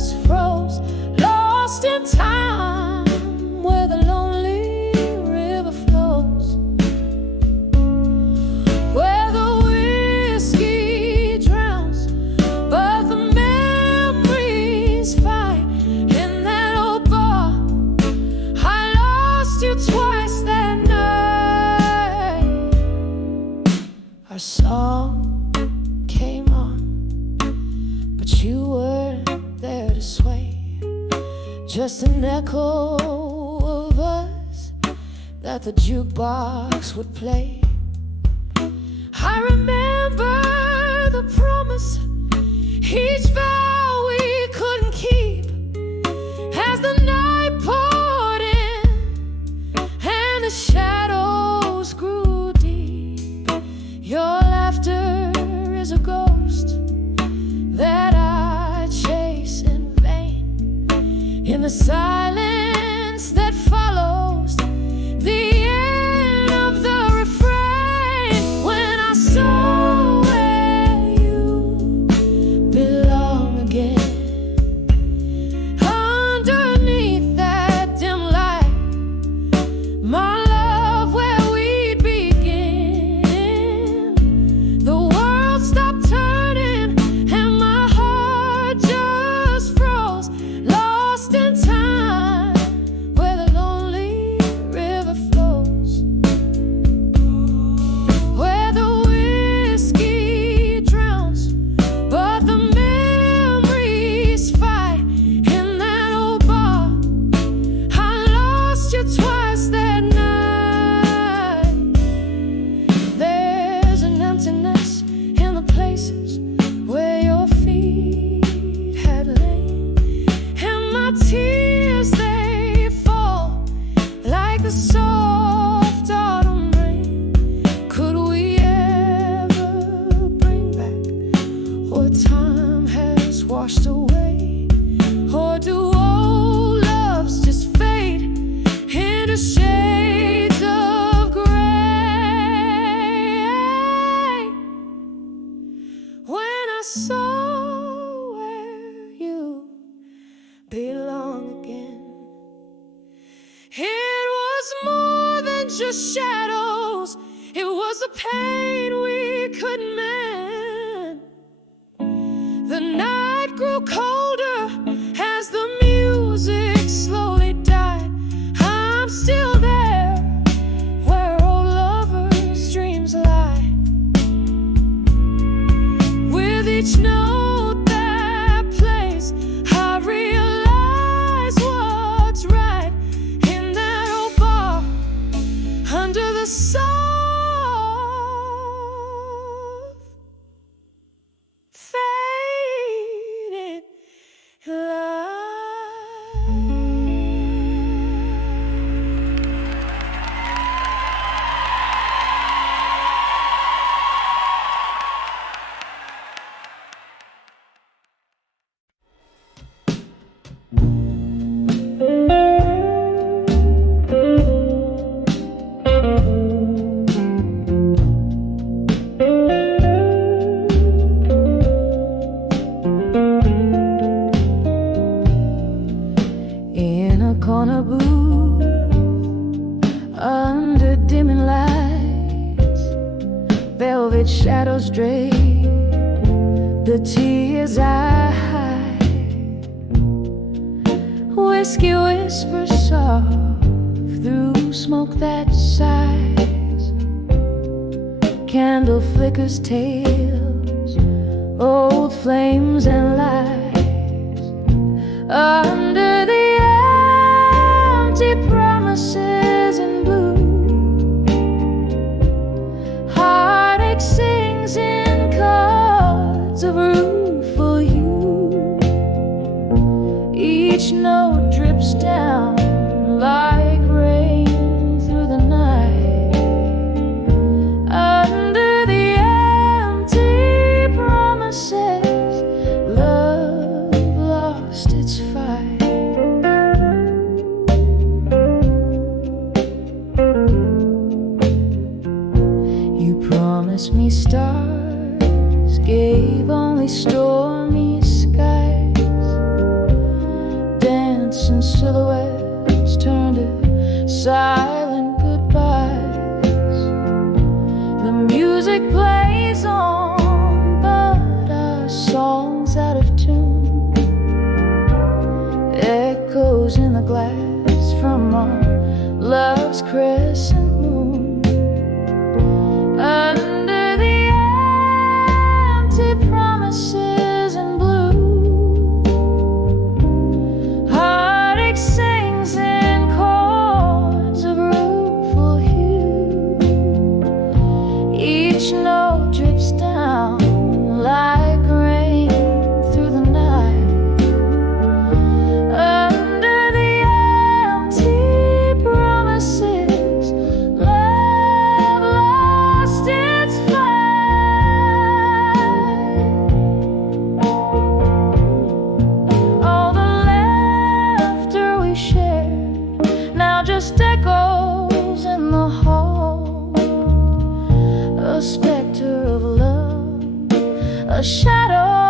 just an echo of us that the jukebox would play. I remember the promise, each vow we couldn't keep, as the night poured in and the shadows grew deep. Your laughter is a ghost that I chase in vain, in the silence that follows the end of the refrain. When I saw where you belong again, underneath that dim light, my love, where we'd begin, the world stopped turning and my heart just froze, lost in time where the lonely river flows, where the whiskey drowns but the memories fight. In that old bar, I lost you twice that night. There's an emptiness in the places where your feet had lain, and my tears, they fall like the soft autumn rain. Could we ever bring back what time has washed away? Or do old loves just fade into shades of gray? When I saw where you belong again, it was more than just shadows, it was a pain we couldn't mend. The night grew colder as the music slowly died. I'm still there where old lovers' dreams lie, with each note that plays I realize what's right. In that old bar, under the soft faded light. In a corner booth, under dimming lights, velvet shadows drape the tears I hide. Whiskey whispers soft through smoke that sighs. Candle flickers tales, old flames and lies. Under the empty promises in blue, heartache sings in chords of rueful hue. Each note drips down like rain through the night. Under the empty promises, love lost its fight. You promised me stars, gave only stormy skies. Dancing silhouettes turned to silent goodbyes. The music plays on, but our song's out of tune. Echoes in the glass from our love's crescent moon. Under the empty promises shadow